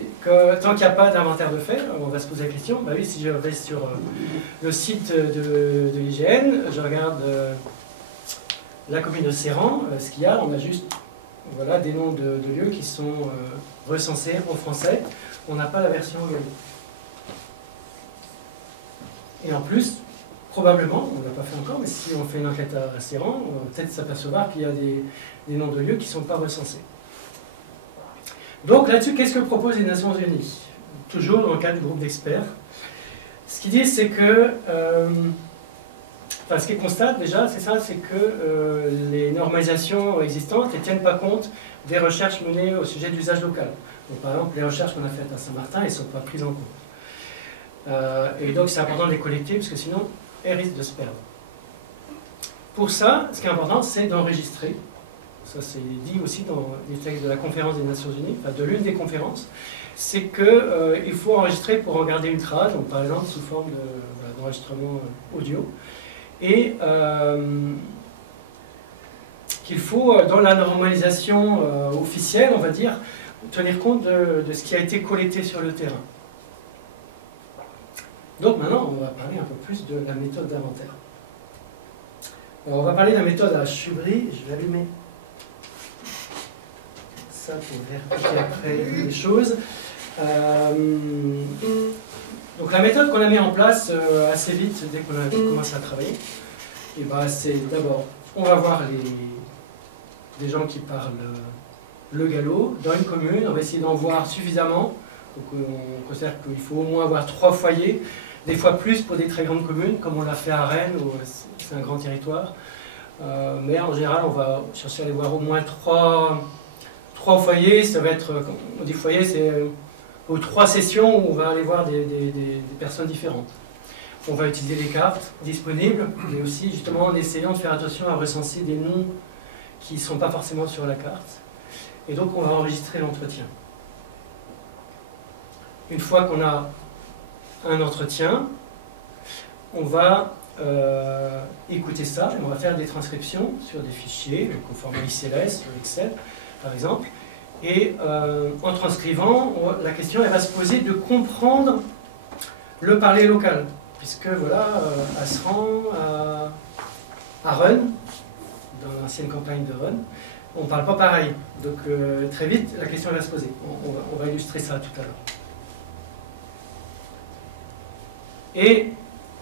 tant qu'il n'y a pas d'inventaire de faits, on va se poser la question, bah oui, si je vais sur le site de l'IGN, je regarde la commune de Serran, ce qu'il y a, on a juste voilà, des noms de lieux qui sont recensés en français, on n'a pas la version en gallo. Et en plus, probablement, on ne l'a pas fait encore, mais si on fait une enquête à Serran, on va peut-être s'apercevoir qu'il y a des noms de lieux qui ne sont pas recensés. Donc là-dessus, qu'est-ce que proposent les Nations Unies? Toujours dans le cadre du groupe d'experts. Ce qu'ils disent, c'est que, ce qu'ils constatent déjà, c'est ça, c'est que les normalisations existantes ne tiennent pas compte des recherches menées au sujet d'usage local. Donc, par exemple, les recherches qu'on a faites à Saint-Martin, elles ne sont pas prises en compte. Et donc, c'est important de les collecter, parce que sinon, elles risquent de se perdre. Pour ça, ce qui est important, c'est d'enregistrer. Ça, c'est dit aussi dans les textes de la conférence des Nations Unies, enfin, de l'une des conférences, c'est qu'il faut enregistrer pour en garder une trace, donc par exemple sous forme d'enregistrement audio, et qu'il faut, dans la normalisation officielle, on va dire, tenir compte de ce qui a été collecté sur le terrain. Donc maintenant, on va parler un peu plus de la méthode d'inventaire. Alors, on va parler de la méthode à Chubry. Je vais allumer ça pour vérifier après les choses. Donc la méthode qu'on a mis en place assez vite dès qu'on a commencé à travailler, et ben, c'est d'abord, on va voir des gens qui parlent le gallo dans une commune, on va essayer d'en voir suffisamment. Donc on considère qu'il faut au moins avoir 3 foyers, des fois plus pour des très grandes communes, comme on l'a fait à Rennes, où c'est un grand territoire. Mais en général, on va chercher à aller voir au moins 3 foyers. Ça va être, on dit foyer, c'est aux 3 sessions où on va aller voir des personnes différentes. On va utiliser les cartes disponibles, mais aussi justement en essayant de faire attention à recenser des noms qui ne sont pas forcément sur la carte. Et donc on va enregistrer l'entretien. Une fois qu'on a un entretien, on va écouter ça, et on va faire des transcriptions sur des fichiers, au format ICLS, sur Excel par exemple. Et en transcrivant, la question elle va se poser de comprendre le parler local. Puisque voilà, à Sran, à Rennes, dans l'ancienne campagne de Rennes, on ne parle pas pareil. Donc très vite, la question elle va se poser. On va illustrer ça tout à l'heure. Et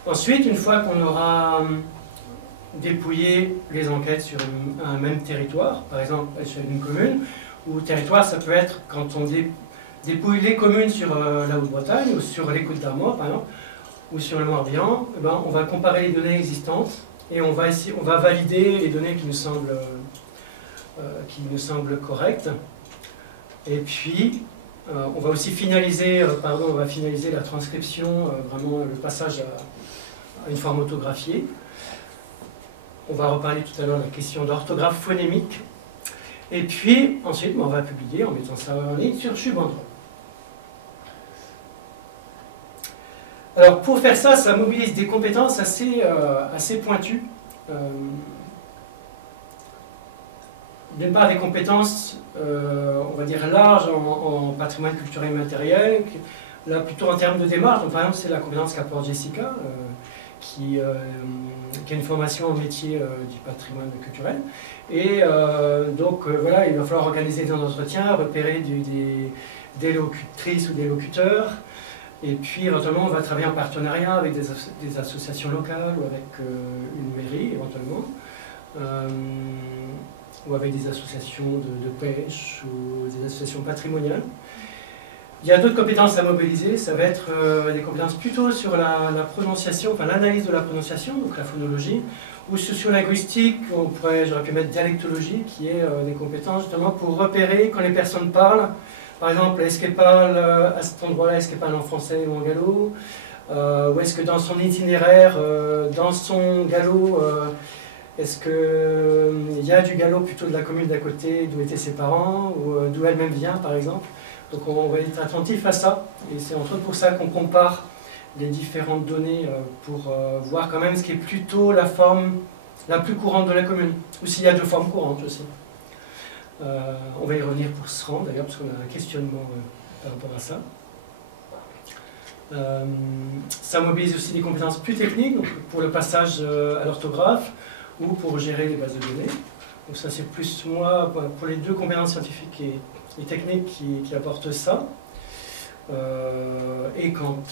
ensuite, une fois qu'on aura dépouillé les enquêtes sur un même territoire, par exemple à l'échelle d'une commune, ou territoire, ça peut être quand on dépouille les communes sur la Haute-Bretagne, ou sur les Côtes d'Armor, par exemple, ou sur le Morbihan, eh ben, on va comparer les données existantes et on va valider les données qui nous semblent correctes. Et puis, on va aussi finaliser, on va finaliser la transcription, vraiment le passage à une forme orthographiée. On va reparler tout à l'heure de la question d'orthographe phonémique. Et puis, ensuite, on va publier en mettant ça en ligne sur Shubandron. Alors, pour faire ça, ça mobilise des compétences assez pointues. D'une part, des compétences, on va dire, larges en patrimoine culturel et matériel, là, plutôt en termes de démarche. Donc, par exemple, c'est la compétence qu'apporte Jessica, qui a une formation en métier du patrimoine culturel. Et donc, voilà, il va falloir organiser des entretiens, repérer des locutrices ou des locuteurs. Et puis, éventuellement, on va travailler en partenariat avec des associations locales ou avec une mairie, éventuellement, ou avec des associations de pêche ou des associations patrimoniales. Il y a d'autres compétences à mobiliser, ça va être des compétences plutôt sur la prononciation, enfin l'analyse de la prononciation, donc la phonologie, ou sociolinguistique, j'aurais pu mettre dialectologie, qui est des compétences justement pour repérer quand les personnes parlent. Par exemple, est-ce qu'elle parle à cet endroit-là, est-ce qu'elle parle en français ou en gallo, ou est-ce que dans son itinéraire, dans son gallo, est-ce qu'il y a du gallo plutôt de la commune d'à côté, d'où étaient ses parents, ou d'où elle-même vient, par exemple. Donc on va être attentif à ça, et c'est entre autres pour ça qu'on compare les différentes données pour voir quand même ce qui est plutôt la forme la plus courante de la commune, ou s'il y a 2 formes courantes aussi. On va y revenir pour Sran d'ailleurs, parce qu'on a un questionnement par rapport à ça. Ça mobilise aussi des compétences plus techniques, donc pour le passage à l'orthographe ou pour gérer les bases de données. Donc ça c'est plus moi, pour les 2 compétences scientifiques et techniques qui apportent ça. Et quand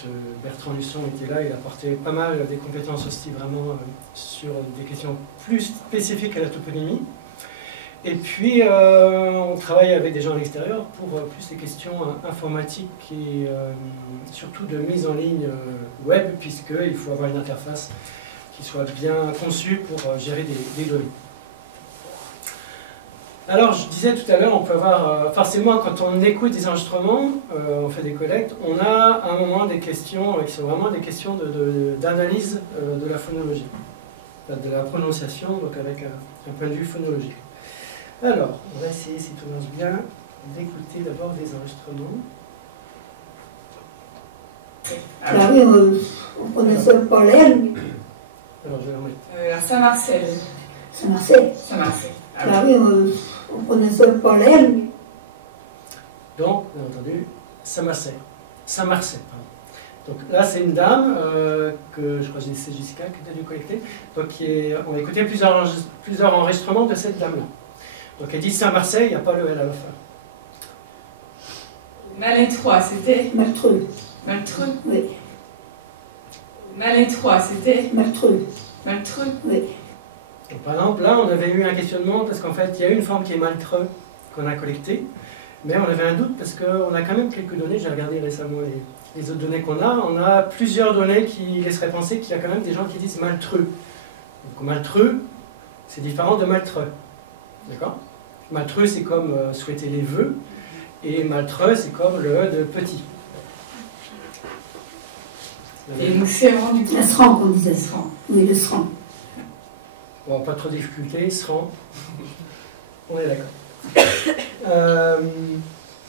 Bertrand Luçon était là, il apportait pas mal des compétences aussi vraiment sur des questions plus spécifiques à la toponymie. Et puis, on travaille avec des gens à l'extérieur pour plus les questions informatiques et surtout de mise en ligne web, puisqu'il faut avoir une interface qui soit bien conçue pour gérer des données. Alors, je disais tout à l'heure, on peut avoir, forcément, quand on écoute des enregistrements, on fait des collectes, on a à un moment des questions qui sont vraiment des questions d'analyse de la phonologie, de la prononciation, donc avec un point de vue phonologique. Alors, on va essayer, si tout marche bien, d'écouter d'abord des enregistrements. Ah oui, on connaissait pas l'air. Alors, je vais remettre. À Saint-Marcel. Saint-Marcel. Saint-Marcel. Ah oui, on connaissait pas l'air. Donc, bien entendu, Saint-Marcel. Saint-Marcel, pardon. Donc là, c'est une dame que je crois que c'est Jessica qui a dû collecter. Donc, on a écouté plusieurs enregistrements de cette dame-là. Donc, elle dit Saint-Marcel, il n'y a pas le L à la fin. Malétroit, c'était Maltreux. Maltreux. Oui. Malétroit, c'était Maltreux. Maltreux. Oui. Donc, par exemple, là, on avait eu un questionnement parce qu'en fait, il y a une forme qui est maltreux qu'on a collectée, mais on avait un doute parce qu'on a quand même quelques données. J'ai regardé récemment les autres données qu'on a. On a plusieurs données qui laisseraient penser qu'il y a quand même des gens qui disent maltreux. Donc, maltreux, c'est différent de maltreux. D'accord? Maltreux, c'est comme souhaiter les vœux, et maltreux, c'est comme le E de petit. Et nous c'est rendu Le sran, qu'on disait sran. Oui, le sran. Bon, pas trop de difficultés, se rend. On est d'accord.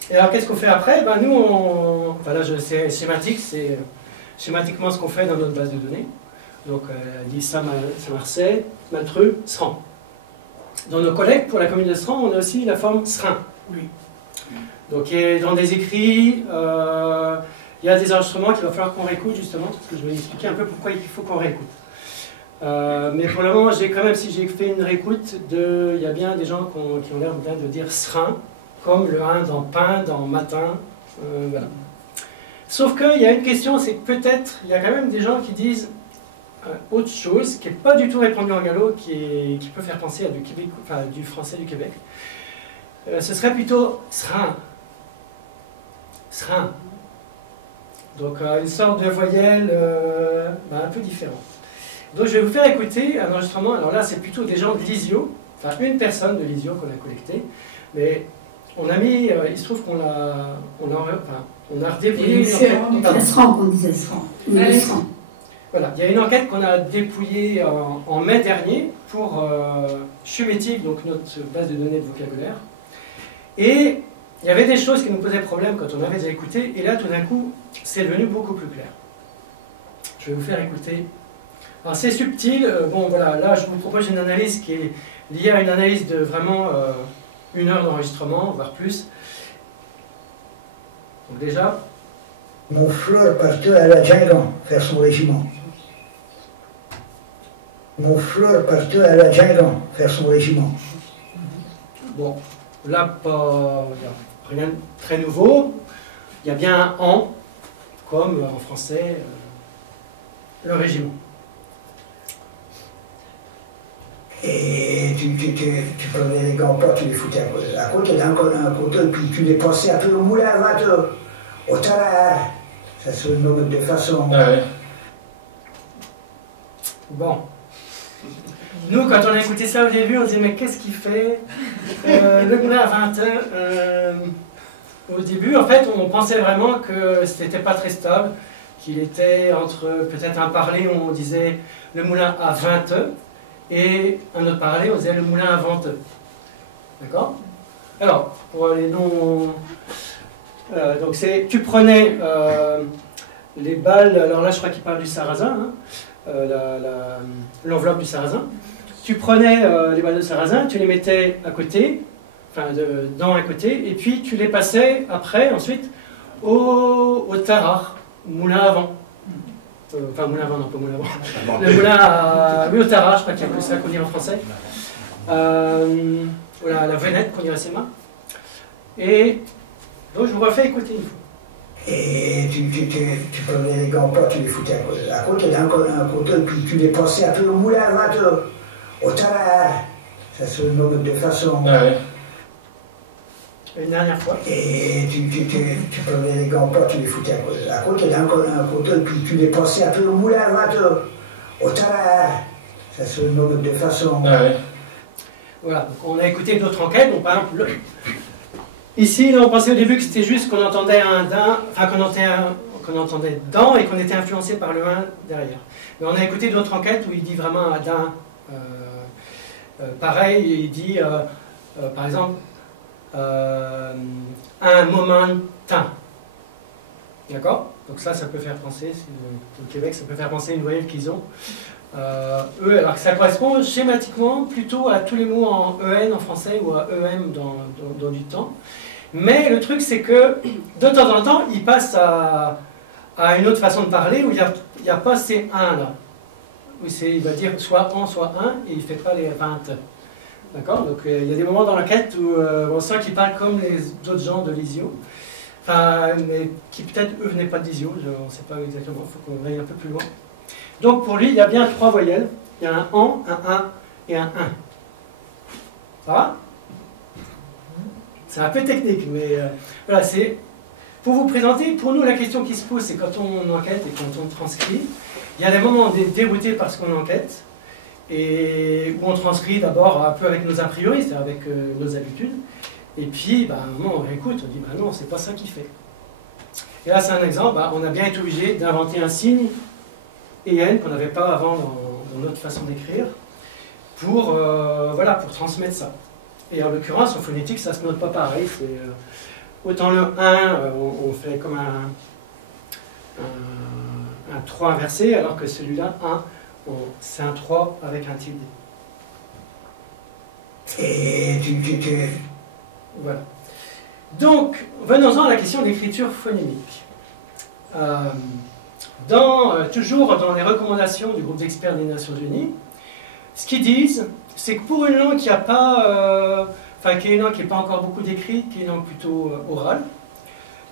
Et alors, qu'est-ce qu'on fait après? Ben, nous, enfin là, c'est schématique, c'est schématiquement ce qu'on fait dans notre base de données. Donc, elle dit Saint-Marcel, Maltreux, Sran. Dans nos collectes, pour la commune de Sran, on a aussi la forme Srin. Oui. Donc, dans des écrits, il y a des enregistrements qu'il va falloir qu'on réécoute, justement, parce que je vais expliquer un peu pourquoi il faut qu'on réécoute. Mais pour le moment, quand même, si j'ai fait une réécoute, il y a bien des gens qui ont l'air bien de dire Srin, comme le 1 dans pain, dans matin, voilà. Sauf qu'il y a une question, c'est que peut-être, il y a quand même des gens qui disent autre chose, qui n'est pas du tout répandu en gallo, qui peut faire penser à du Québec, enfin, du français du Québec. Ce serait plutôt Srin. Srin. Donc une sorte de voyelle un peu différente. Donc je vais vous faire écouter un enregistrement. Alors là, c'est plutôt des gens de l'ISIO, enfin une personne de l'ISIO qu'on a collecté, mais on a mis, il se trouve qu'on a redépouillé. Le sran, qu'on disait sran. Oui, le sran. Voilà, il y a une enquête qu'on a dépouillée en mai dernier pour Chumétique, donc notre base de données de vocabulaire. Et il y avait des choses qui nous posaient problème quand on avait déjà écouté, et là tout d'un coup, c'est devenu beaucoup plus clair. Je vais vous faire écouter. Alors c'est subtil, bon voilà, là je vous propose une analyse qui est liée à une analyse de vraiment 1 heure d'enregistrement, voire plus. Donc déjà... Mon fleur partait à la Djangan faire son régiment. Mon fleur partait à la Djangan faire son régiment. Bon, là, rien de très nouveau. Il y a bien un « en », comme en français, le régiment. Et tu prenais les gants pas, tu les foutais à côté d'un côté, puis tu les passais un peu au moulin à 20 heures, au tarare. Ça se nomme de façon... Ah ouais. Bon. Nous, quand on a écouté ça au début, on se disait, mais qu'est-ce qu'il fait le moulin à 20 heures au début, en fait, on pensait vraiment que c'était pas très stable, qu'il était entre peut-être un parler où on disait le moulin à 20 heures, et un autre parler, on disait le moulin à 20 heures. D'accord? Alors, pour les noms... donc tu prenais les balles, alors là je crois qu'il parle du sarrasin, hein, l'enveloppe du sarrasin. Tu prenais les balles de sarrasin, tu les mettais à côté, enfin dans un côté, et puis tu les passais après, ensuite, au tarare, moulin à vent. Enfin, moulin à vent, non pas moulin à vent. Le moulin à... Oui, au tarare, je crois qu'il y a plus ça qu'on dit en français. Voilà, la venette qu'on dit à ses mains. Et donc je vous refais écouter une fois. Et tu prenais les gants pas, tu les foutais à côté d'un côté, puis tu les passais un peu au moulin à 20 heures, au tarare. Ça se nomme de façon... Ah ouais. Une dernière fois. Et tu prenais les gants pas, tu les foutais à côté d'un côté, puis tu les passais un peu au moulin à voiture, au tarare. Ça se nomme de façon... Ah ouais. Voilà, donc on a écouté d'autres enquêtes. Donc, par exemple, ici, là, on pensait au début que c'était juste qu'on entendait un d'un, enfin qu'on entendait dans et qu'on était influencé par le un derrière. Mais on a écouté d'autres enquêtes où il dit vraiment un d'un. Pareil, il dit, par exemple, un momentin. D'accord? Donc ça peut faire penser, au Québec, ça peut faire penser à une voyelle qu'ils ont. Alors que ça correspond schématiquement plutôt à tous les mots en EN en français ou à EM dans du temps. Mais le truc, c'est que de temps en temps, il passe à une autre façon de parler où il n'y a pas ces 1 là. Où il va dire soit en, soit un, et il ne fait pas les 20. D'accord? Donc il y a des moments dans l'enquête où on sent qu'il parle comme les autres gens de l'ISIO. Enfin, mais qui peut-être eux venaient pas de l'ISIO, on ne sait pas exactement, il faut qu'on aille un peu plus loin. Donc pour lui, il y a bien 3 voyelles. Il y a un en, un et un 1. Ça va? C'est un peu technique, mais voilà, c'est pour vous présenter. Pour nous, la question qui se pose, c'est quand on enquête et quand on transcrit, il y a des moments où on est dérouté par ce qu'on enquête, et où on transcrit d'abord un peu avec nos a priori, c'est-à-dire avec nos habitudes, et puis à un moment on réécoute, on dit bah non, c'est pas ça qu'il fait. Et là c'est un exemple, on a bien été obligé d'inventer un signe EN qu'on n'avait pas avant dans notre façon d'écrire, pour, voilà, pour transmettre ça. Et en l'occurrence, en phonétique, ça ne se note pas pareil. Autant le 1, on fait comme un 3 inversé, alors que celui-là, 1, c'est un 3 avec un tilde. Et Voilà. Donc, venons-en à la question de l'écriture phonémique. Toujours dans les recommandations du groupe d'experts des Nations Unies, ce qu'ils disent, c'est que pour une langue qui n'a pas, qui est une langue qui n'est pas encore beaucoup décrite, qui est une langue plutôt orale,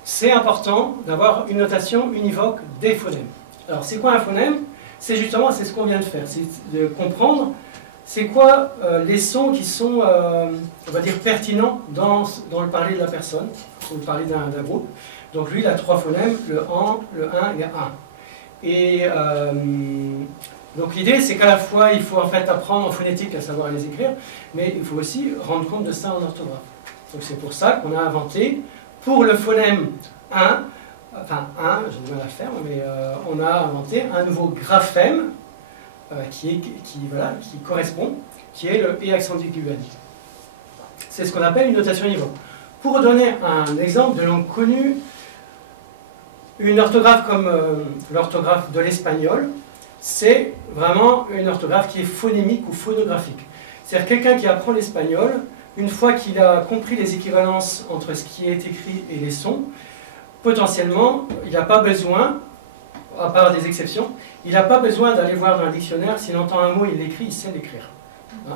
c'est important d'avoir une notation univoque des phonèmes. Alors, c'est quoi un phonème? C'est justement, c'est ce qu'on vient de faire, c'est de comprendre c'est quoi les sons qui sont, on va dire, pertinents dans le parler de la personne, ou le parler d'un groupe. Donc lui, il a 3 phonèmes, le en, le 1 et le 1. Et donc l'idée, c'est qu'à la fois, il faut en fait apprendre en phonétique à savoir les écrire, mais il faut aussi rendre compte de ça en orthographe. Donc c'est pour ça qu'on a inventé, pour le phonème 1, enfin 1, j'ai du mal à le faire, mais on a inventé un nouveau graphème qui correspond, qui est le E accent aigu. C'est ce qu'on appelle une notation univoque. Pour donner un exemple de langue connue, une orthographe comme l'orthographe de l'espagnol, c'est vraiment une orthographe qui est phonémique ou phonographique. C'est-à-dire quelqu'un qui apprend l'espagnol, une fois qu'il a compris les équivalences entre ce qui est écrit et les sons, potentiellement, il n'a pas besoin, à part des exceptions, il n'a pas besoin d'aller voir dans un dictionnaire, s'il entend un mot, il l'écrit, il sait l'écrire. Hein.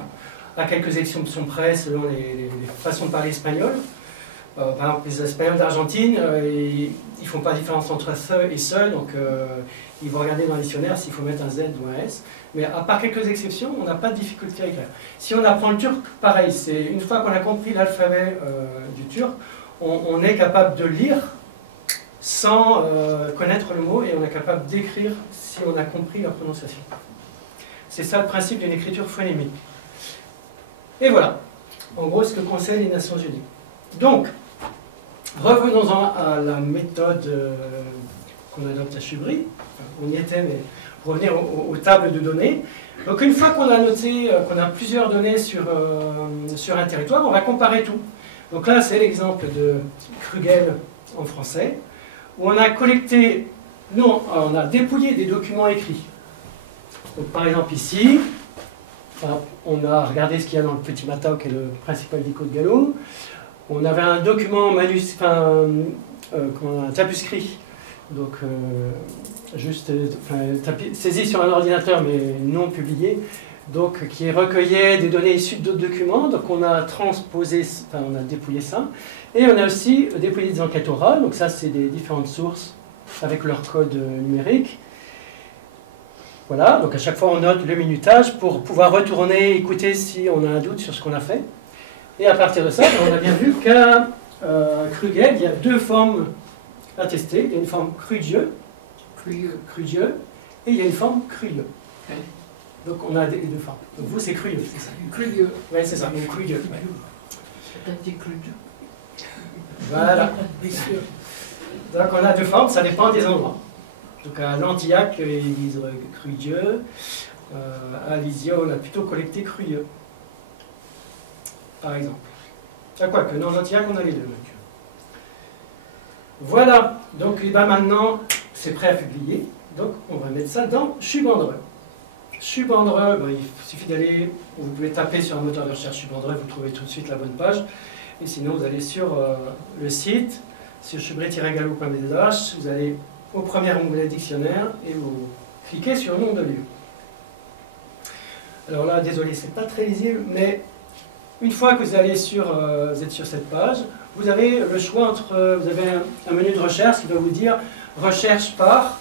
À quelques exceptions près, selon les façons de parler espagnol. Par exemple, les Espagnols d'Argentine, ils ne font pas de différence entre ce et ce, donc ils vont regarder dans le dictionnaire s'il faut mettre un Z ou un S. Mais à part quelques exceptions, on n'a pas de difficulté à écrire. Si on apprend le turc, pareil, c'est une fois qu'on a compris l'alphabet du turc, on est capable de lire sans connaître le mot, et on est capable d'écrire si on a compris la prononciation. C'est ça le principe d'une écriture phonémique. Et voilà, en gros, ce que conseillent les Nations Unies. Donc, revenons-en à la méthode qu'on adopte à Chubry. Enfin, on y était, mais pour revenir aux tables de données. Donc, une fois qu'on a noté, qu'on a plusieurs données sur un territoire, on va comparer tout. Donc là, c'est l'exemple de Krugel en français, où on a collecté, nous, on a dépouillé des documents écrits. Donc, par exemple, ici, on a regardé ce qu'il y a dans le Petit Matao, qui est le principal dico de Gallo. On avait un document un tapuscrit, donc saisi sur un ordinateur mais non publié, donc qui recueillait des données issues d'autres documents. Donc on a transposé, on a dépouillé ça, et on a aussi dépouillé des enquêtes orales. Donc ça, c'est des différentes sources avec leur code numérique. Voilà, donc à chaque fois on note le minutage pour pouvoir retourner, écouter si on a un doute sur ce qu'on a fait. Et à partir de ça, on a bien vu qu'à Kruged, il y a deux formes attestées. Il y a une forme Crudieu, et il y a une forme Cruyeux. Okay. Donc on a les deux formes. Donc vous c'est Cruyeux, c'est ça? Crudieux. Oui, c'est ça, Cruyeux. Ouais. Peut-être des crudieux. Voilà. Donc on a deux formes, ça dépend des endroits. Donc à Lantillac, ils disent Cruyeux. À Lisieux, on a plutôt collecté Cruyeux. Par exemple. Ah, quoi que, non, Lantillac, on a les deux. Donc. Voilà. Donc eh ben, maintenant, c'est prêt à publier. Donc on va mettre ça dans Schubandreux. Schubandreux, ben, il suffit d'aller, vous pouvez taper sur un moteur de recherche Schubandreux, vous trouvez tout de suite la bonne page. Et sinon, vous allez sur le site, sur chubré-gallo.bdh, vous allez au premier onglet dictionnaire et vous cliquez sur nom de lieu. Alors là, désolé, c'est pas très lisible, mais une fois que vous allez vous êtes sur cette page, vous avez le choix entre, vous avez un menu de recherche qui va vous dire recherche par,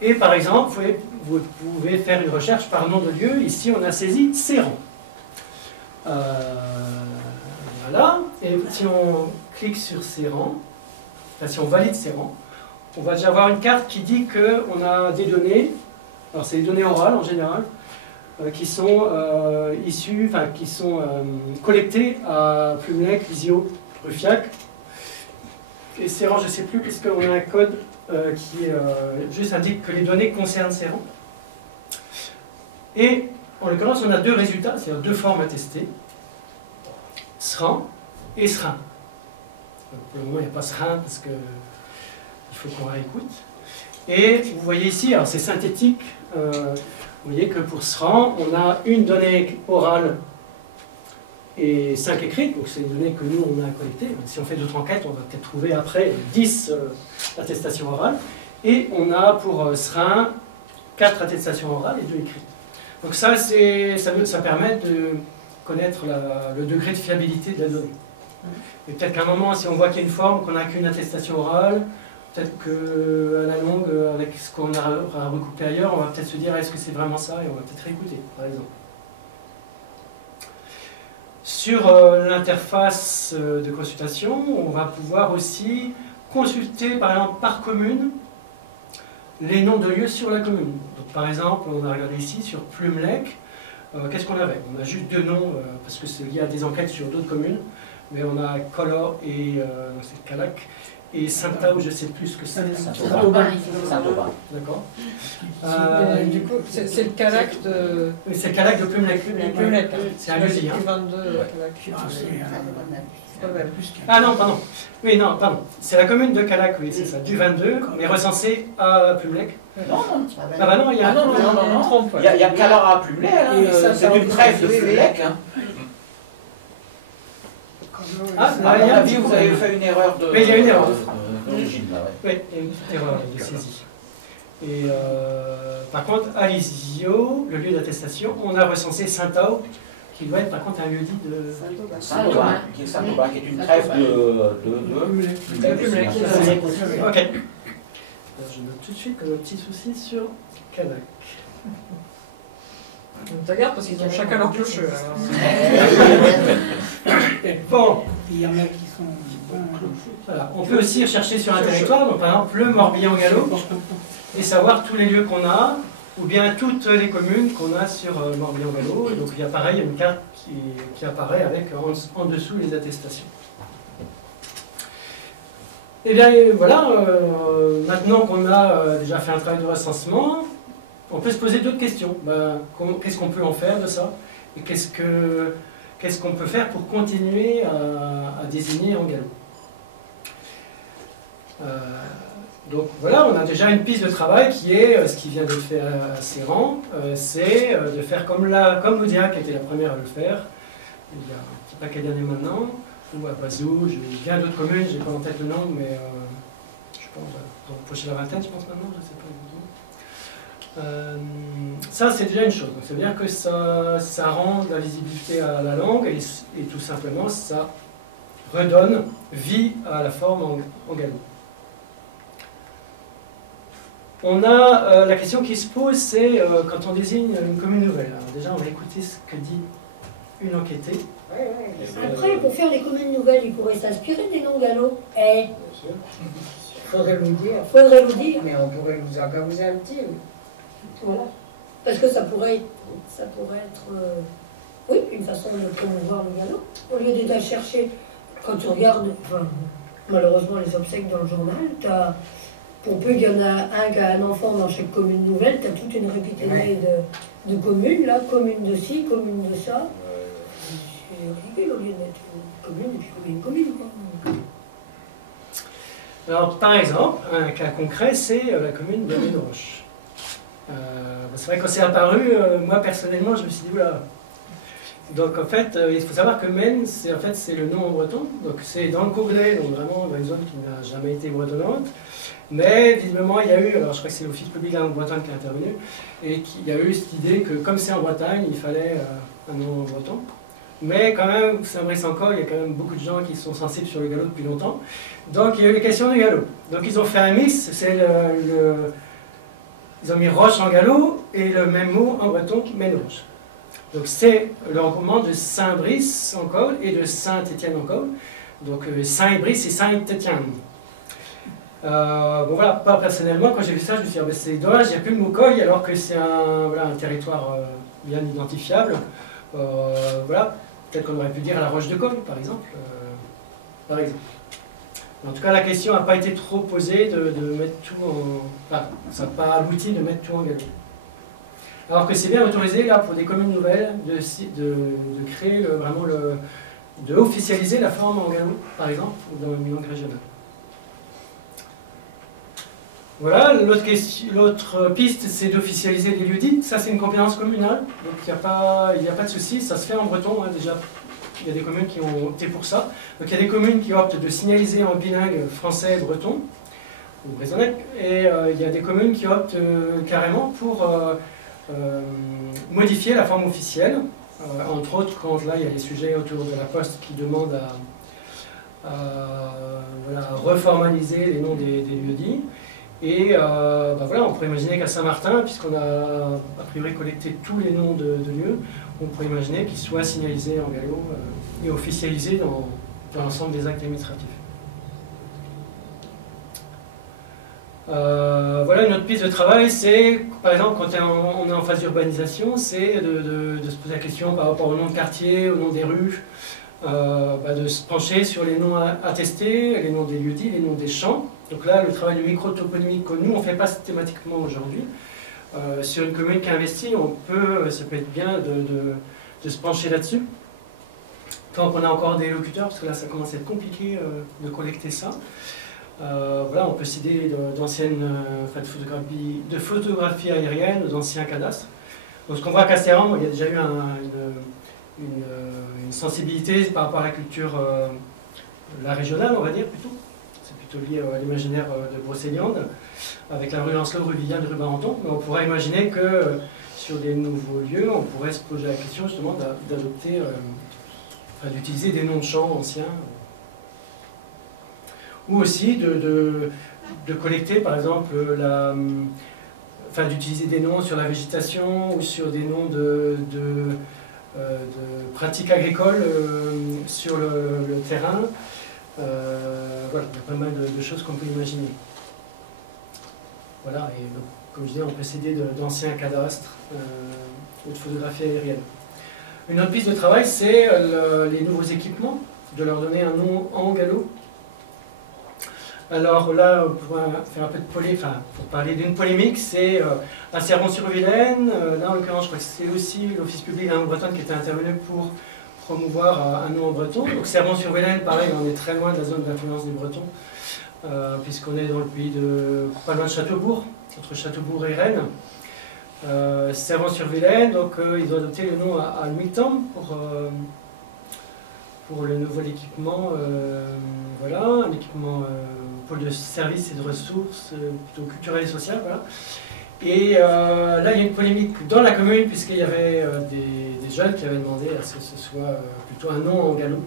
et par exemple, vous pouvez faire une recherche par nom de lieu. Ici, on a saisi Séran. Voilà, et si on clique sur Séran, enfin, si on valide Séran, on va déjà avoir une carte qui dit qu'on a des données, alors c'est des données orales en général, qui sont issues, enfin qui sont collectées à Plumelec, Lisieux, Ruffiac. Et Séran, je ne sais plus, puisqu'on a un code qui juste indique que les données concernent Séran. Et en l'occurrence, on a deux résultats, c'est-à-dire deux formes à tester. SRAN et SRIN. Pour le moment, il n'y a pas SRIN parce qu'il faut qu'on réécoute. Et vous voyez ici, alors c'est synthétique, vous voyez que pour SRAN, on a une donnée orale et 5 écrites, donc c'est une donnée que nous, on a collectée. Si on fait d'autres enquêtes, on va peut-être trouver après 10 attestations orales. Et on a pour SRIN 4 attestations orales et 2 écrites. Donc ça permet de connaître le degré de fiabilité de la donnée. Et peut-être qu'à un moment, si on voit qu'il y a une forme, qu'on n'a qu'une attestation orale, peut-être qu'à la longue, avec ce qu'on a recoupé ailleurs, on va peut-être se dire est-ce que c'est vraiment ça, et on va peut-être réécouter, par exemple. Sur l'interface de consultation, on va pouvoir aussi consulter, par exemple, par commune, les noms de lieux sur la commune. Donc, par exemple, on a regardé ici sur Plumelec, qu'est-ce qu'on avait? On a juste deux noms, parce que c'est lié à des enquêtes sur d'autres communes, mais on a Collor et c'est Calac, et Saint-Août, je ne sais plus ce que c'est. Saint-Aubin. D'accord. Du coup, c'est le Calac de... Oui, c'est le Calac de Plumelec. C'est un lieu-dit. Hein. 22, Ah non, pardon. Oui, non, pardon. C'est la commune de Calac, oui, c'est ça, du 22, mais recensé à Plumelec. Non, non. Ah bah non, il y a... Ah non, il y a Calor à Plumelec, c'est une trêve de Plumelec. À mon avis, vous avez fait une erreur de... Oui, il y a une erreur. D'origine, là, oui, il y a une erreur de saisie. Et par contre, à Lisieux, le lieu d'attestation, on a recensé Saint-Août, qui doit être par contre un lieu dit de... Saint-Aubin, qui est une trêve de Plumelec. Ok. Alors, je note tout de suite que le petit souci sur Calac. Regarde parce qu'ils ont chacun leur clocheux. Bon. Il y en a qui sont... Voilà. On peut aussi rechercher sur un territoire, donc par exemple le Morbihan-Gallo, et savoir tous les lieux qu'on a, ou bien toutes les communes qu'on a sur Morbihan-Gallo. Donc il y a pareil une carte qui apparaît avec en dessous les attestations. Et bien voilà, maintenant qu'on a déjà fait un travail de recensement, on peut se poser d'autres questions. Qu'est-ce qu'on peut en faire de ça? Et qu'est-ce qu'on peut faire pour continuer à désigner en gallo? Donc voilà, on a déjà une piste de travail qui est ce qui vient d'être fait à Séran, c'est de faire comme Audiac était la première à le faire, il y a un petit paquet d'années maintenant, ou à Bazou, il y a d'autres communes, je n'ai pas en tête le nom, mais je pense, donc proche de la vingtaine, je pense maintenant, je ne sais pas. Ça c'est déjà une chose, donc ça veut dire que ça rend de la visibilité à la langue et tout simplement ça redonne vie à la forme en gallo. on a la question qui se pose, c'est quand on désigne une commune nouvelle. Alors déjà, on va écouter ce que dit une enquêtée. Après, pour faire les communes nouvelles, ils pourraient s'inspirer des noms gallo. Eh, Faudrait nous dire. faudrait nous dire. Mais on pourrait nous organiser un petit. Voilà. Parce que ça pourrait être, oui, une façon de promouvoir le gallo. Au lieu d'être à chercher, quand tu regardes, enfin, malheureusement les obsèques dans le journal, pour peu qu'il y en a un qui a un enfant dans chaque commune nouvelle, tu as toute une répétée de communes, là, commune de ci, commune de ça. C'est ridicule au lieu d'être une commune, et puis une commune, quoi. Alors, par exemple, un cas concret, c'est la commune de Ménoroche. C'est vrai que quand c'est apparu, moi personnellement, je me suis dit, oula. Donc en fait, il faut savoir que Maine, c'est le nom en breton. Donc c'est dans le Courdelais, donc vraiment dans une zone qui n'a jamais été bretonnante. Mais visiblement, il y a eu, alors je crois que c'est l'Office public en Bretagne qui est intervenu, et qu'il y a eu cette idée que comme c'est en Bretagne, il fallait un nom en breton. Mais quand même, Saint-Brice-en-Colle, il y a quand même beaucoup de gens qui sont sensibles sur le gallo depuis longtemps. Donc il y a eu les questions du gallo. Donc ils ont fait un mix, ils ont mis roche en gallo et le même mot en breton, Ménoroche. Donc c'est le regroupement de Saint-Brice-en-Colle et de Saint-Étienne-en-Colle. Donc Saint-Brice et Saint-Étienne. Bon voilà, pas personnellement, quand j'ai vu ça, je me suis dit, ah, c'est dommage, il n'y a plus le mot colle alors que c'est un territoire bien identifiable. Voilà, peut-être qu'on aurait pu dire la roche de Colle, par exemple. En tout cas, la question n'a pas été trop posée de mettre tout en... Enfin, ça n'a pas abouti de mettre tout en gallo. Alors que c'est bien autorisé, là, pour des communes nouvelles, de créer de officialiser la forme en gallo, par exemple, dans une langue régionale. Voilà, l'autre piste, c'est d'officialiser les lieux-dits. Ça, c'est une compétence communale, donc il n'y a pas de souci, ça se fait en breton, hein, déjà. Il y a des communes qui ont opté pour ça. Donc il y a des communes qui optent de signaliser en bilingue français et breton, ou brésilonais, et il y a des communes qui optent carrément pour modifier la forme officielle, entre autres quand là il y a des sujets autour de la poste qui demandent à reformaliser les noms des lieux-dits. Et voilà, on pourrait imaginer qu'à Saint-Martin, puisqu'on a a priori collecté tous les noms de lieux, on pourrait imaginer qu'ils soient signalisés en gallo et officialisés dans l'ensemble des actes administratifs. Voilà, une autre piste de travail, c'est, par exemple, quand on est en phase d'urbanisation, c'est de se poser la question par rapport au nom de quartier, au nom des rues, de se pencher sur les noms attestés, les noms des lieux-dits, les noms des champs. Donc là, le travail de micro-toponymique que nous, on ne fait pas systématiquement aujourd'hui. Sur une commune qui investit, ça peut être bien de se pencher là-dessus. Tant qu'on a encore des locuteurs, parce que là, ça commence à être compliqué de collecter ça. Voilà, on peut citer d'anciennes de photographies aériennes, d'anciens cadastres. Donc ce qu'on voit à Castéran, il y a déjà eu une sensibilité par rapport à la culture la régionale, on va dire plutôt. C'est plutôt lié à l'imaginaire de Brocéliande, avec la rue Lancelot, rue Viviane, rue Barenton. Mais on pourrait imaginer que sur des nouveaux lieux, on pourrait se poser la question justement d'adopter, d'utiliser des noms de champs anciens. Ou aussi de collecter, par exemple, d'utiliser des noms sur la végétation ou sur des noms de pratiques agricoles sur le terrain. Voilà, il y a pas mal de choses qu'on peut imaginer. Voilà, et donc, comme je disais, on peut s'aider d'anciens cadastres ou de photographies aériennes. Une autre piste de travail, c'est les nouveaux équipements, de leur donner un nom en gallo. Alors là, pour faire un peu de pour parler d'une polémique, c'est à Servan-sur-Vilaine. Là, en l'occurrence, je crois que c'est aussi l'Office public en Bretagne qui était intervenu pour promouvoir un nom en breton. Donc Servan-sur-Vilaine, pareil, on est très loin de la zone d'influence des Bretons, puisqu'on est dans le pays pas loin de Châteaubourg, entre Châteaubourg et Rennes. Servan-sur-Vilaine, donc ils ont adopté le nom à Mictam pour le nouvel équipement, voilà, un équipement pôle de services et de ressources, plutôt culturel et social, voilà. Et là, il y a une polémique dans la commune, puisqu'il y avait des jeunes qui avaient demandé à ce que ce soit plutôt un nom en gallo.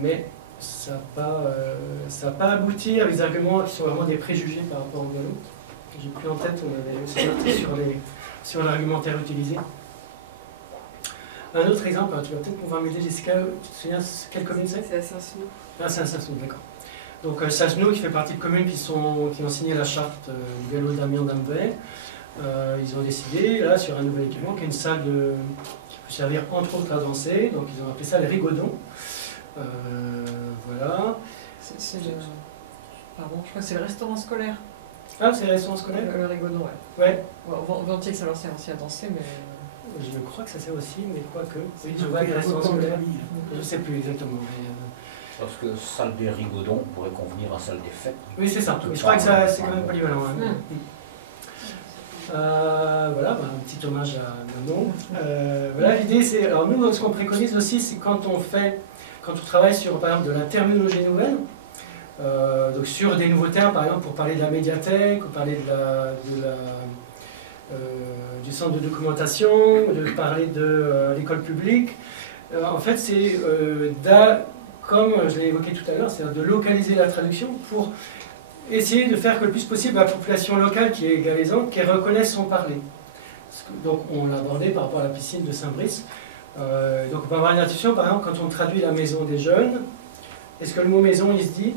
Mais ça n'a pas abouti avec des arguments qui sont vraiment des préjugés par rapport au gallo. j'ai plus en tête, on avait aussi noté sur l'argumentaire utilisé. Un autre exemple, tu vas peut-être pouvoir m'aider, Jessica, tu te souviens quelle commune c'est? C'est à Saint-Snou. Ah, c'est à Saint-Snou, d'accord. Donc Saint-Snou qui fait partie de communes qui ont signé la charte du galop d'Amiens-d'Ambray. Ils ont décidé, là, sur un nouvel équipement, qui est une salle qui peut servir entre autres à danser, donc ils ont appelé ça les rigodons. Voilà. Pardon, je crois que c'est le restaurant scolaire. Ah, c'est le restaurant scolaire? Le Rigodon, ouais. Ouais. Volontiers que ça leur sert aussi à danser, mais... Je crois que ça sert aussi, mais quoique. Oui, je je vois le restaurant scolaire. Je ne sais plus exactement. Mais, Parce que salle des rigodons pourrait convenir à salle des fêtes. oui, c'est ça. Je crois que c'est quand même polyvalent. Hein. Voilà, un petit hommage à Manon. Voilà, l'idée c'est. Alors, nous, ce qu'on préconise aussi, c'est quand on travaille sur, par exemple, de la terminologie nouvelle, donc sur des nouveaux termes, par exemple, pour parler de la médiathèque, ou parler du centre de documentation, de parler de l'école publique. En fait, c'est comme je l'ai évoqué tout à l'heure, c'est-à-dire de localiser la traduction pour essayer de faire que le plus possible la population locale qui est galaisante, qu'elle reconnaisse son parler. Donc on l'a abordé par rapport à la piscine de Saint-Brice. Donc on peut avoir une intuition, par exemple, quand on traduit la maison des jeunes, est-ce que le mot maison, il se dit,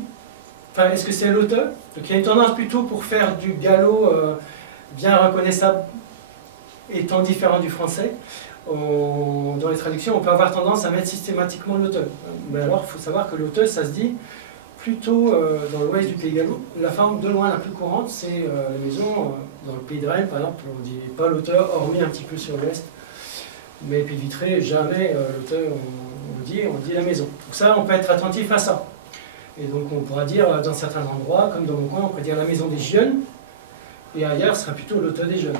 enfin, est-ce que c'est l'auteur? Donc il y a une tendance plutôt pour faire du gallo bien reconnaissable, étant différent du français. Dans les traductions, on peut avoir tendance à mettre systématiquement l'auteur. Mais alors, il faut savoir que l'auteur, ça se dit plutôt dans l'ouest du Pays Gallo. La forme de loin la plus courante, c'est la maison. Dans le Pays de Rennes, par exemple, on ne dit pas l'auteur, hormis un petit peu sur l'ouest. Mais Pays de Vitré, jamais l'auteur, on dit la maison. Donc ça, on peut être attentif à ça. Et donc on pourra dire, dans certains endroits, comme dans mon coin, on pourrait dire la maison des jeunes, et ailleurs, ce sera plutôt l'auteur des jeunes.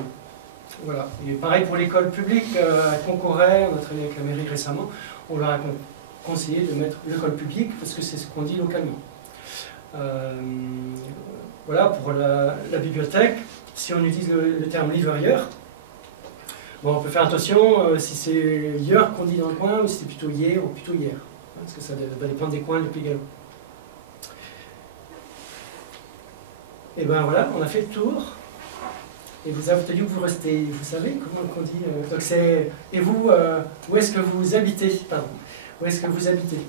Voilà. Et pareil pour l'école publique, à Concoret, on a travaillé avec la mairie récemment, on leur a conseillé de mettre l'école publique, parce que c'est ce qu'on dit localement. Voilà, pour la bibliothèque, si on utilise le terme livreur, bon, on peut faire attention si c'est hier qu'on dit dans le coin, ou si c'est plutôt hier ou plutôt hier, parce que ça va dépendre des coins du Pays Gallo. Et ben voilà, on a fait le tour. Et vous avez dit que vous restez, vous savez comment on dit donc c'est. Et vous, où est-ce que vous habitez? Pardon. Où est-ce que vous habitez?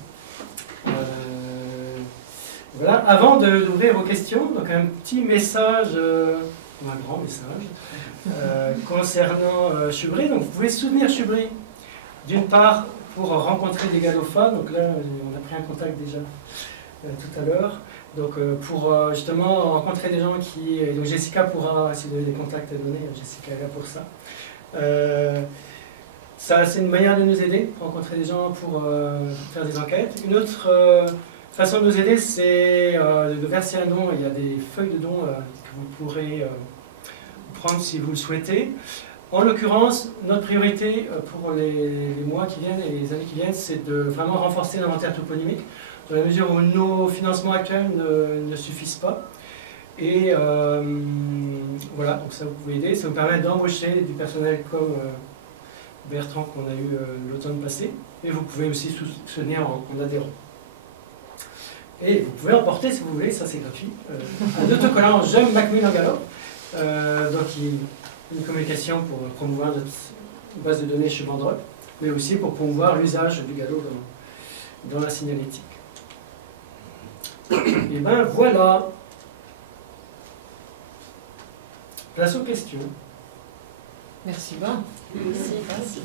Voilà. Avant d'ouvrir vos questions, donc un petit message, un grand message, concernant Chubry. Donc vous pouvez soutenir Chubry, d'une part pour rencontrer des gallophones. Donc là, on a pris un contact déjà tout à l'heure. Donc pour justement rencontrer des gens qui... Donc Jessica pourra, si vous avez des contacts à donner, Jessica est là pour ça. Ça c'est une manière de nous aider, rencontrer des gens pour faire des enquêtes. Une autre façon de nous aider, c'est de verser un don. Il y a des feuilles de dons que vous pourrez prendre si vous le souhaitez. En l'occurrence, notre priorité pour les mois qui viennent et les années qui viennent, c'est de vraiment renforcer l'inventaire toponymique, dans la mesure où nos financements actuels ne suffisent pas. Et voilà, donc ça vous pouvez aider, ça vous permet d'embaucher du personnel comme Bertrand qu'on a eu l'automne passé, et vous pouvez aussi soutenir en adhérant. Et vous pouvez emporter, si vous voulez, ça c'est gratuit, un autocollant J'aime Macmillan Galop, donc une communication pour promouvoir notre base de données chez Vendreuil, mais aussi pour promouvoir l'usage du galop dans la signalétique. Et ben voilà. Place aux questions. Merci bien. Merci.